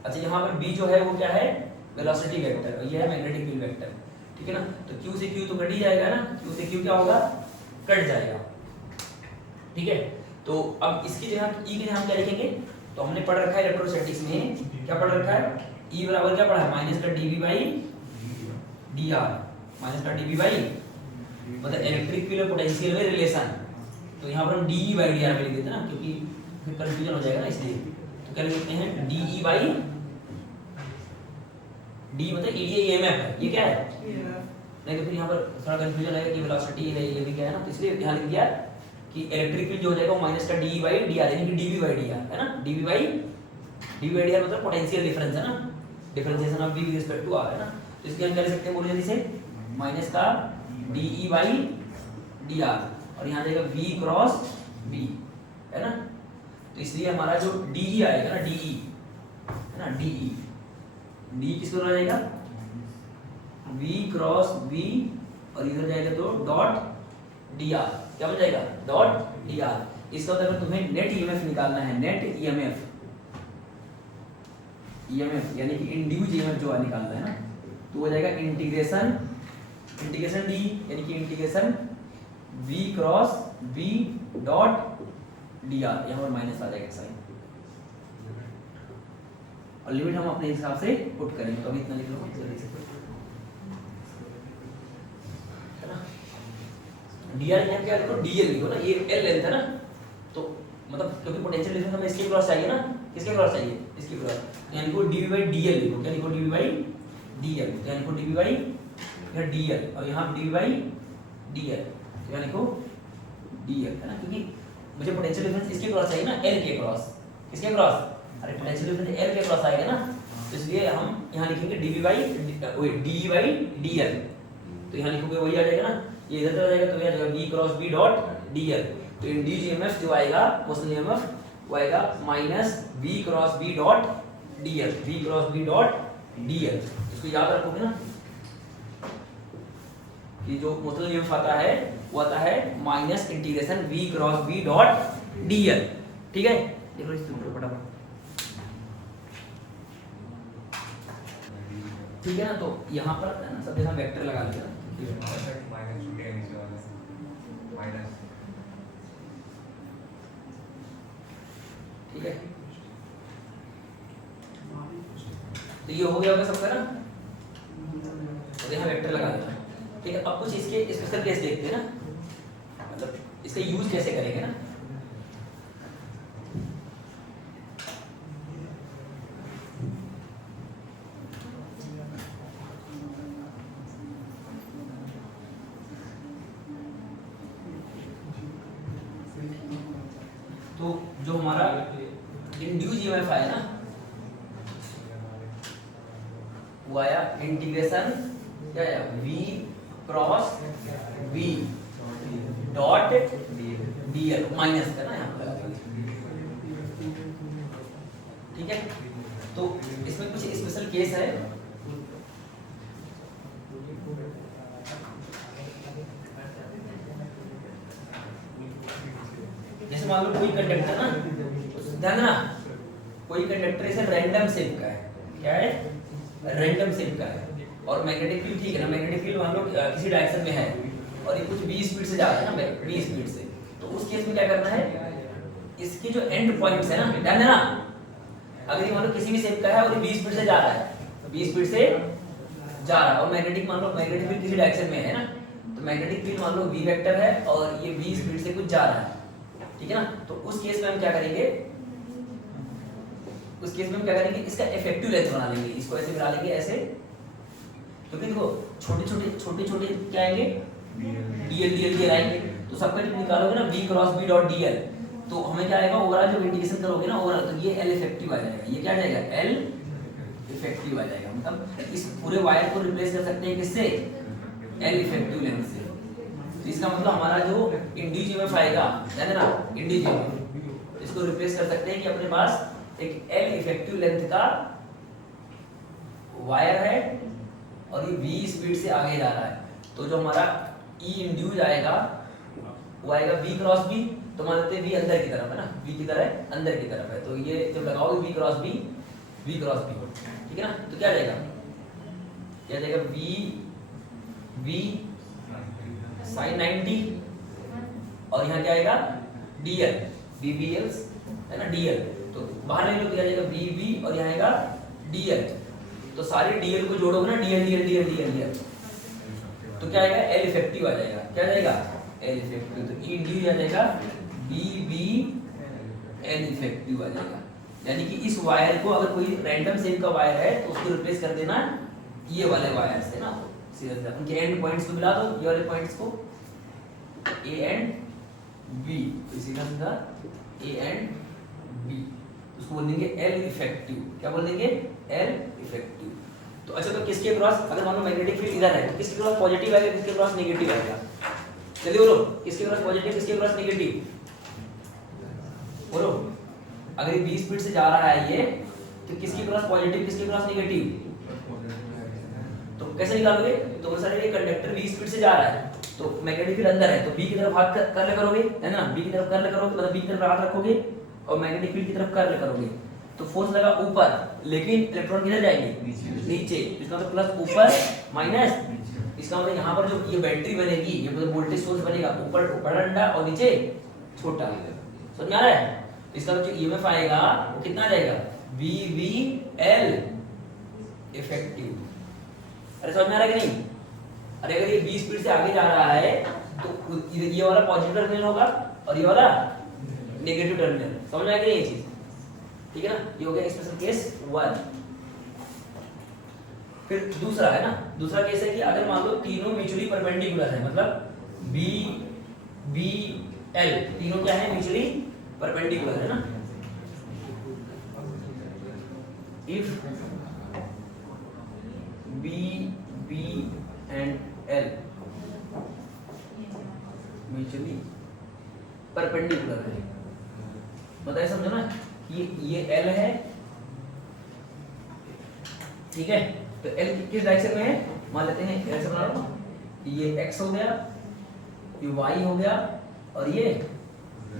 अच्छा यहाँ पर B जो है वो क्या है, वेलोसिटी वेक्टर, और ये है मैग्नेटिक फील्ड वेक्टर, ठीक है ना। तो Q से Q तो कट ही जाएगा ना, Q से Q क्या होगा, कट जाएगा, ठीक है। तो अब इसकी जगह E की जगह हम क्या लिखेंगे, तो हमने पढ़ रखा है इलेक्ट्रोस्टैटिक्स में, क्या पढ़ रखा है, E बराबर क्या पढ़ा है, माइनस का dV बाई dr, माइनस का dV बाई मतलब इलेक्ट्रिक फील्ड और पोटेंशियल में रिलेशन। तो यहाँ पर हम dE बाई dr में लिख देते हैं ना, क्योंकि फिर कंफ्यूजन हो जाएगा ना, इसलिए तो क्या लिखते हैं, dE बाई d मतलब एरिया EMF है, ये क्या है, नहीं तो फिर यहाँ पर थोड़ा कंफ्यूजन आएगा कि वेलोसिटी है, ये भी क्या है ना, तो इसलिए यहाँ लिख दिया कि इलेक्ट्रिक फील्ड जो हो जाएगा वो माइनस का dE बाई dr, यानी कि dV बाई dr है ना, dV बाई dr मतलब पोटेंशियल डिफरेंस है ना, differentiation of V with respect to r है ना। तो इसके हम क्या लिख सकते हैं, बोलिए जल्दी से, माइनस का dE बाई dr और यहाँ जाएगा V क्रॉस V है ना। तो इसलिए हमारा जो DE आएगा ना, DE है ना, DE किसको हो जाएगा, V क्रॉस V और इधर जाएगा तो डॉट dr, क्या बन जाएगा, डॉट dr। इसका मतलब तुम्हें नेट ईएमएफ निकालना है, नेट ईएमएफ यानी कि इंड्यूस ईएमएफ जो है निकालना है ना, तो हो जाएगा इंटीग्रेशन D यानी कि integration V cross V dot dr, यहाँ पर माइनस आ जाएगा साइन, और लिमिट हम अपने हिसाब से पुट करेंगे। तो अभी इतना लिख लो जल्दी से, है ना। dr यहाँ क्या लिखो, dl लिखो ना, ये l लेंथ है ना, तो मतलब क्योंकि पोटेंशियल डिफरेंस हमें इसके क्रॉस चाहिए ना, किसके क्रॉस चाहिए, इसके क्रॉस, यानी को dv बाई dl लिखो, क्या लिखो, dv बाई dl, यानी को dv बाई या dl, और यहाँ dv बाई dl, तो यहाँ लिखो dl है ना, क्योंकि मुझे पोटेंशियल डिफरेंस इसके क्रॉस चाहिए ना, l के क्रॉस, किसके क्रॉस, अरे पोटेंशियल डिफरेंस l के क्रॉस आएगा ना, तो इसलिए हम यहाँ लिखेंगे dv by dE by dl, तो यहाँ लिखोगे वही आ जाएगा ना, ये इधर चला जाएगा तो ये आ जाएगा V cross V dot dl। तो इंड्यूस्ड ईएमएफ जो आएगा मोशनल ईएमएफ वो आएगा minus V cross V dot dl, V cross V dot dl। इसको याद रखोगे ना कि जो मोशनल ईएमएफ आता है वो आता है minus integration V cross V dot dl, ठीक है। देखो इस सूत्र फटाफट, ठीक है ना। तो यहाँ पर है ना सब जगह वेक्टर लगा लिया, ठीक है। तो ये हो गया होगा सबका ना, तो यहाँ वेक्टर लगा देना, ठीक है। अब कुछ इसके स्पेशल केस देखते हैं ना, मतलब इसका यूज कैसे करेंगे ना। तो जो हमारा इंड्यूस ईएमएफ आया ना, वो आया इंटीग्रेशन क्या आया, V cross V dot dl minus का ना यहाँ पर, ठीक है। तो इसमें कुछ स्पेशल केस है, जैसे मान लो कोई कंडक्टर ना, ध्यान देना, कोई कंडक्टर इसे रैंडम शेप का है, क्या है, रैंडम शेप का है, और मैग्नेटिक फील्ड ठीक है ना, मैग्नेटिक फील्ड मान लो किसी डायरेक्शन में है और ये कुछ 20 स्पीड से जा रहा है ना, 20 स्पीड से, तो उस केस में क्या करना है, इसके जो एंड पॉइंट्स है ना, ध्यान देना, अगर ये मान लो किसी भी शेप का है और ये 20 स्पीड से जा रहा है, 20 स्पीड से जा रहा है, और मैग्नेटिक मान लो मैग्नेटिक फील्ड किसी डायरेक्शन में है ना, तो मैग्नेटिक फील्ड मान लो v वेक्टर है और ये 20 स्पीड से कुछ जा रहा है, ठीक है ना। तो उस केस में हम क्या करेंगे, उस केस में हम क्या करेंगे, इसका इफेक्टिव लेंथ बना लेंगे, इसको ऐसे बना लेंगे ऐसे, क्योंकि देखो छोटे छोटे क्या आएंगे, dl आएंगे, तो सबका जब निकालोगे ना V cross V dot dl, तो हमें क्या आएगा ओवरऑल जब इंटीग्रेशन करोगे ना ओवरऑल, तो ये एल इफेक्टिव आ जाएगा। ये क्या आ जाएगा, एल इफेक्टिव आ जाएगा। मतलब इस पूरे वायर को रिप्लेस कर सकते हैं किससे, एल इफेक्टिव लेंथ से। तो इसका मतलब हमारा जो इंड्यूस ईएमएफ आएगा, यानी ना इंड्यूस ईएमएफ, इसको रिप्लेस कर सकते हैं कि अपने पास एक एल इफेक्टिव लेंथ का वायर है और ये v स्पीड से आगे जा रहा है, तो जो हमारा ई इंड्यूस आएगा वो आएगा v क्रॉस b। तो मान लेते हैं v अंदर की तरफ है ना, v की तरह अंदर की तरफ है, तो ये जब लगाओगे v क्रॉस b, ठीक है ना, तो क्या जाएगा, क्या जाएगा v sin 90 और यहाँ क्या आएगा dl, vbl है ना dl, तो बाहर ले लो तो क्या जाएगा vb और यहाँ आएगा dl। तो सारे dl को जोड़ोगे ना dl, तो क्या आएगा एल इफेक्टिव आ जाएगा। क्या जाएगा एल इफेक्टिव, तो ई डी आ जाएगा बी एल इफेक्टिव आ जाएगा। यानी कि इस वायर को अगर कोई रैंडम शेप का वायर है तो उसको रिप्लेस कर देना ये वाले वायर से ना, सीधा उनके एंड पॉइंट्स को मिला दो, ये वाले पॉइंट्स को ए एंड बी, तो सीधा सीधा ए एंड बी, उसको बोल देंगे एल इफेक्टिव। क्या बोल देंगे, एल इफेक्टिव। तो अच्छा, तो किसके क्रॉस, अगर मान लो मैग्नेटिक फील्ड इधर है तो किसके क्रॉस पॉजिटिव आएगा, किसके क्रॉस नेगेटिव आएगा, जल्दी बोलो, किसके क्रॉस पॉजिटिव, किसके क्रॉस नेगेटिव, बोलो। अगर ये 20 स्पीड से जा रहा है ये, तो किसके क्रॉस पॉजिटिव, किसके क्रॉस नेगेटिव, तो कैसे निकालोगे, तो सर ये कंडक्टर 20 स्पीड से जा रहा है तो मैग्नेटिक फील्ड अंदर है, तो बी की तरफ हाथ कर्ल करोगे, है ना, बी की तरफ कर्ल करोगे, मतलब बी की तरफ हाथ रखोगे और मैग्नेटिक फील्ड की तरफ कर्ल करोगे, तो फोर्स लगा ऊपर, लेकिन इलेक्ट्रॉन किधर जाएंगे, नीचे। इसका मतलब प्लस ऊपर माइनस, इसका मतलब यहाँ पर जो ये बैटरी बनेगी, ये मतलब वोल्टेज सोर्स बनेगा, ऊपर बड़ा डंडा और नीचे छोटा, समझ में आ रहा है। इसका जो ईएमएफ आएगा वो कितना जाएगा, VVL इफेक्टिव। अरे समझ में आ रहा है कि नहीं। अरे अगर ये 20 स्पीड से आगे जा रहा है तो ये वाला पॉजिटिव टर्मिनल होगा और ये वाला नेगेटिव टर्मिनल, समझ में आ गया ये चीज, ठीक है ना। ये हो गया स्पेशल केस 1। फिर दूसरा है ना, दूसरा केस है कि अगर मान लो तीनों म्यूचुअली परपेंडिकुलर है, मतलब बी बी एल तीनों क्या है, म्यूचुअली परपेंडिकुलर है ना। If B B and L mutually perpendicular है, बताइए, समझो ना, ये एल है, ठीक है, तो एल किस डायरेक्शन में है, मान लेते हैं ऐसे बना लो, ये एक्स हो गया, ये वाई हो गया और ये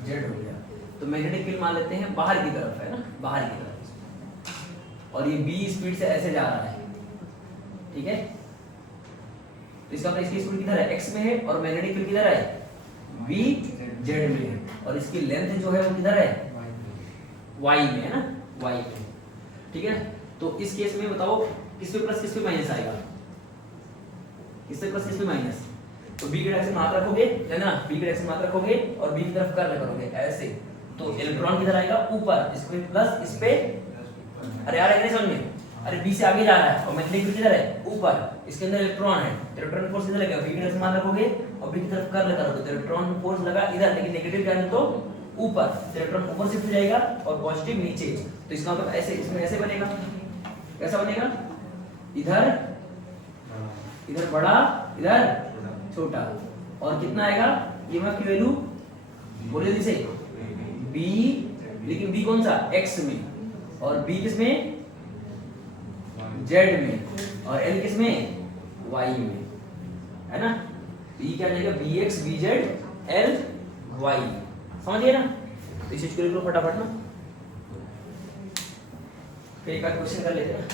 जेड हो गया। तो मैग्नेटिक फील्ड मान लेते हैं बाहर की तरफ है ना, बाहर की तरफ, और ये बी स्पीड से ऐसे जा रहा है, ठीक है। तो इसका मतलब इसकी स्पीड किधर है, एक्स में है, और मैग्नेटिक फील्ड किधर है, बी जेड में है, और इसकी लेंथ जो है वो किधर है, वाई में है ना, वाई में, ठीक है। तो इस केस में बताओ किस पे प्लस किस पे माइनस आएगा, किस पे प्लस किस पे माइनस, तो बी के डायरेक्शन में हाथ रखोगे, है ना, बी के डायरेक्शन में हाथ रखोगे और बी की तरफ कर्ल करोगे ऐसे, तो इलेक्ट्रॉन किधर आएगा, ऊपर, इस पे प्लस, इस पे, अरे यार नहीं समझ में, अरे बी से आगे जा रहा है और मैग्नेटिक फील्ड किधर है, ऊपर, इसके अंदर इलेक्ट्रॉन है, इलेक्ट्रॉन फोर्स किधर लगेगा, बी के डायरेक्शन में हाथ रखोगे और बी की तरफ कर्ल करोगे, तो इलेक्ट्रॉन फोर्स लगा इधर, लेकिन नेगेटिव चार्ज तो ऊपर, इलेक्ट्रॉन ऊपर शिफ्ट हो जाएगा और पॉजिटिव नीचे। तो इसका मतलब ऐसे, इसमें ऐसे बनेगा, कैसा बनेगा, इधर इधर बड़ा, इधर छोटा, और कितना आएगा ईएमएफ की वैल्यू, बोलिए जैसे बी, लेकिन बी कौन सा, एक्स में, और बी किस में, जेड में, और एल किस में, वाई में, है ना। तो ये क्या आ जाएगा, B X B Z L Y, समझिए ना। तो इसे कर लो फटाफट ना, फिर एक क्वेश्चन कर लेते हैं।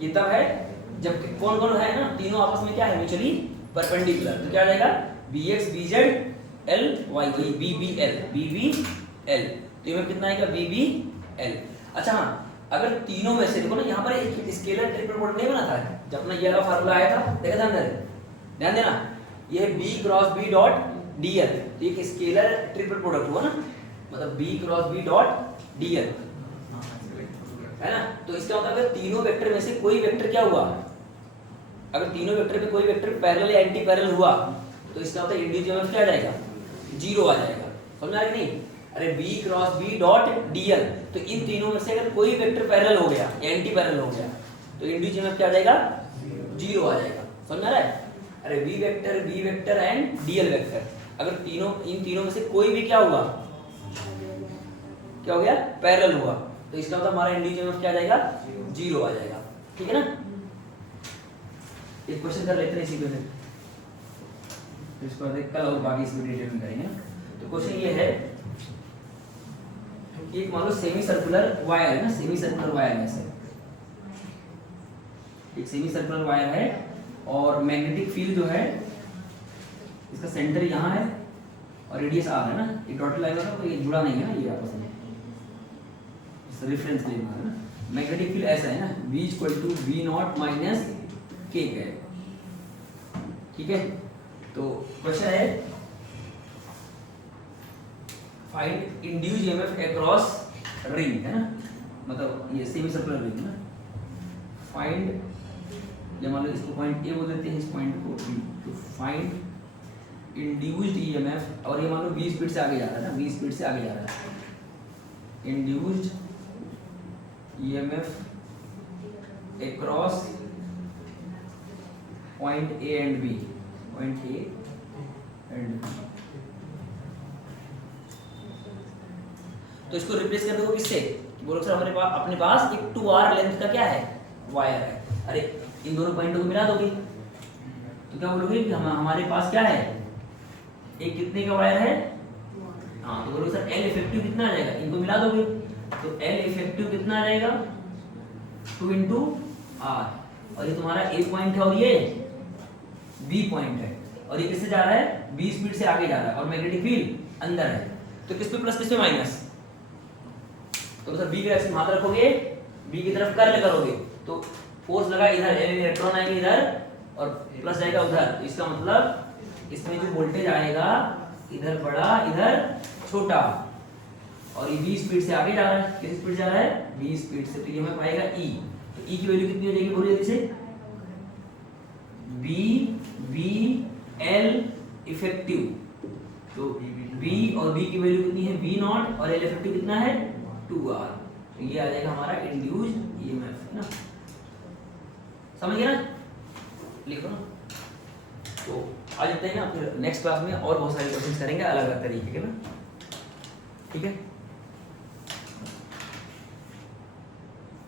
ये तब है जब कौन कौन है ना, तीनों आपस में क्या है, म्यूचुअली परपेंडिकुलर, तो क्या आ जाएगा, B X B Z L Y, वही B B L, B B L, तो ये कितना आएगा, बी बी एल। अच्छा हाँ, अगर तीनों में से देखो ना, यहाँ पर एक स्केलर ट्रिपल प्रोडक्ट नहीं बना था, जब अपना ये वाला फार्मूला आया था, देखा था अंदर, ध्यान देना, ये B cross B dot DL, एक स्केलर ट्रिपल प्रोडक्ट हुआ ना, मतलब B cross B dot DL, है ना। तो इसका मतलब अगर तीनों वेक्टर में से कोई वेक्टर क्या हुआ, अगर तीनों वेक्टर में कोई वेक्टर पैरेलल या एंटी पैरेलल हुआ, तो इसका मतलब इंडिविजुअल क्या आ जाएगा, जीरो आ जाएगा। समझ आ रही नहीं? अरे B cross B dot DL, तो इन तीनों में से अगर कोई वेक्टर पैरेलल हो गया, एंटी पैरेलल हो गया, तो इंड्यूस ईएमएफ क्या आ जाएगा? जीरो आ जाएगा। समझ आ रहा है? अरे B vector and DL vector, अगर तीनों इन तीनों में से कोई भी क्या हुआ, क्या हो गया? पैरेलल हुआ, तो इसका मतलब हमारा इंड्यूस ईएमएफ क्या आ जाएगा? जीरो आ जाएगा। ठीक है ना? एक क्वेश्चन कर लेते हैं इसी पे, इसको देख कल और बाकी इसमें डिटेल में करेंगे। तो क्वेश्चन ये है कि एक मान लो सेमी सर्कुलर वायर है ना, सेमी सर्कुलर वायर है, एक सेमी सर्कुलर वायर है और मैग्नेटिक फील्ड जो है इसका सेंटर यहाँ है और रेडियस आर है ना, एक डॉटेड लाइन होगा तो ये जुड़ा नहीं है ना, ये आपस में रेफरेंस लाइन है ना। मैग्नेटिक फील्ड ऐसा है ना, V = V0 माइनस K है। ठीक है, तो क्वेश्चन है find induce EMF across ring, है ना, मतलब ये सेमी सर्कुलर रिंग है ना। फाइंड, या मान लो इसको पॉइंट ए बोल देते हैं, इस पॉइंट को B, तो फाइंड इंड्यूस्ड ईएमएफ, और ये मान लो 20 स्पीड से आगे जा रहा है ना, 20 स्पीड से आगे जा रहा है। Induced EMF across point A and B, point A and B. तो इसको रिप्लेस कर दो किससे? बोलो सर हमारे पास अपने पास एक 2r लेंथ का क्या है? वायर है। अरे इन दोनों पॉइंटों को मिला दोगे तो क्या बोलोगे कि हमारे पास क्या है? एक कितने का वायर है? हाँ, तो बोलोगे सर L इफेक्टिव कितना आ जाएगा? इनको मिला दोगे तो L इफेक्टिव कितना आ जाएगा? 2 × R, और ये तुम्हारा A पॉइंट है और ये B पॉइंट है, और ये किससे जा रहा है? 20 स्पीड से आगे जा रहा है और मैग्नेटिक फील्ड अंदर है, तो किस पे प्लस किस पे माइनस? तो सर B की डायरेक्शन हाथ रखोगे, B की तरफ कर्ल करोगे तो फोर्स लगा इधर, इलेक्ट्रॉन आएंगे इधर और प्लस जाएगा उधर, तो इसका मतलब इसमें जो वोल्टेज आएगा इधर बड़ा इधर छोटा, और ये 20 स्पीड से आगे जा रहा है। किस स्पीड जा रहा है? 20 स्पीड से, तो ये हमें पाएगा E, तो E की वैल्यू कितनी हो जाएगी? बोलो जल्दी से। B L इफेक्टिव, तो B और B की वैल्यू कितनी है? V0, और L इफेक्टिव कितना है? 2R, तो ये आ जाएगा हमारा इंड्यूस्ड ईएमएफ, है ना। समझ गए ना? लिखो ना। तो आज इतना ही ना, फिर नेक्स्ट क्लास में और बहुत सारे क्वेश्चंस करेंगे अलग अलग तरीके के ना। ठीक है।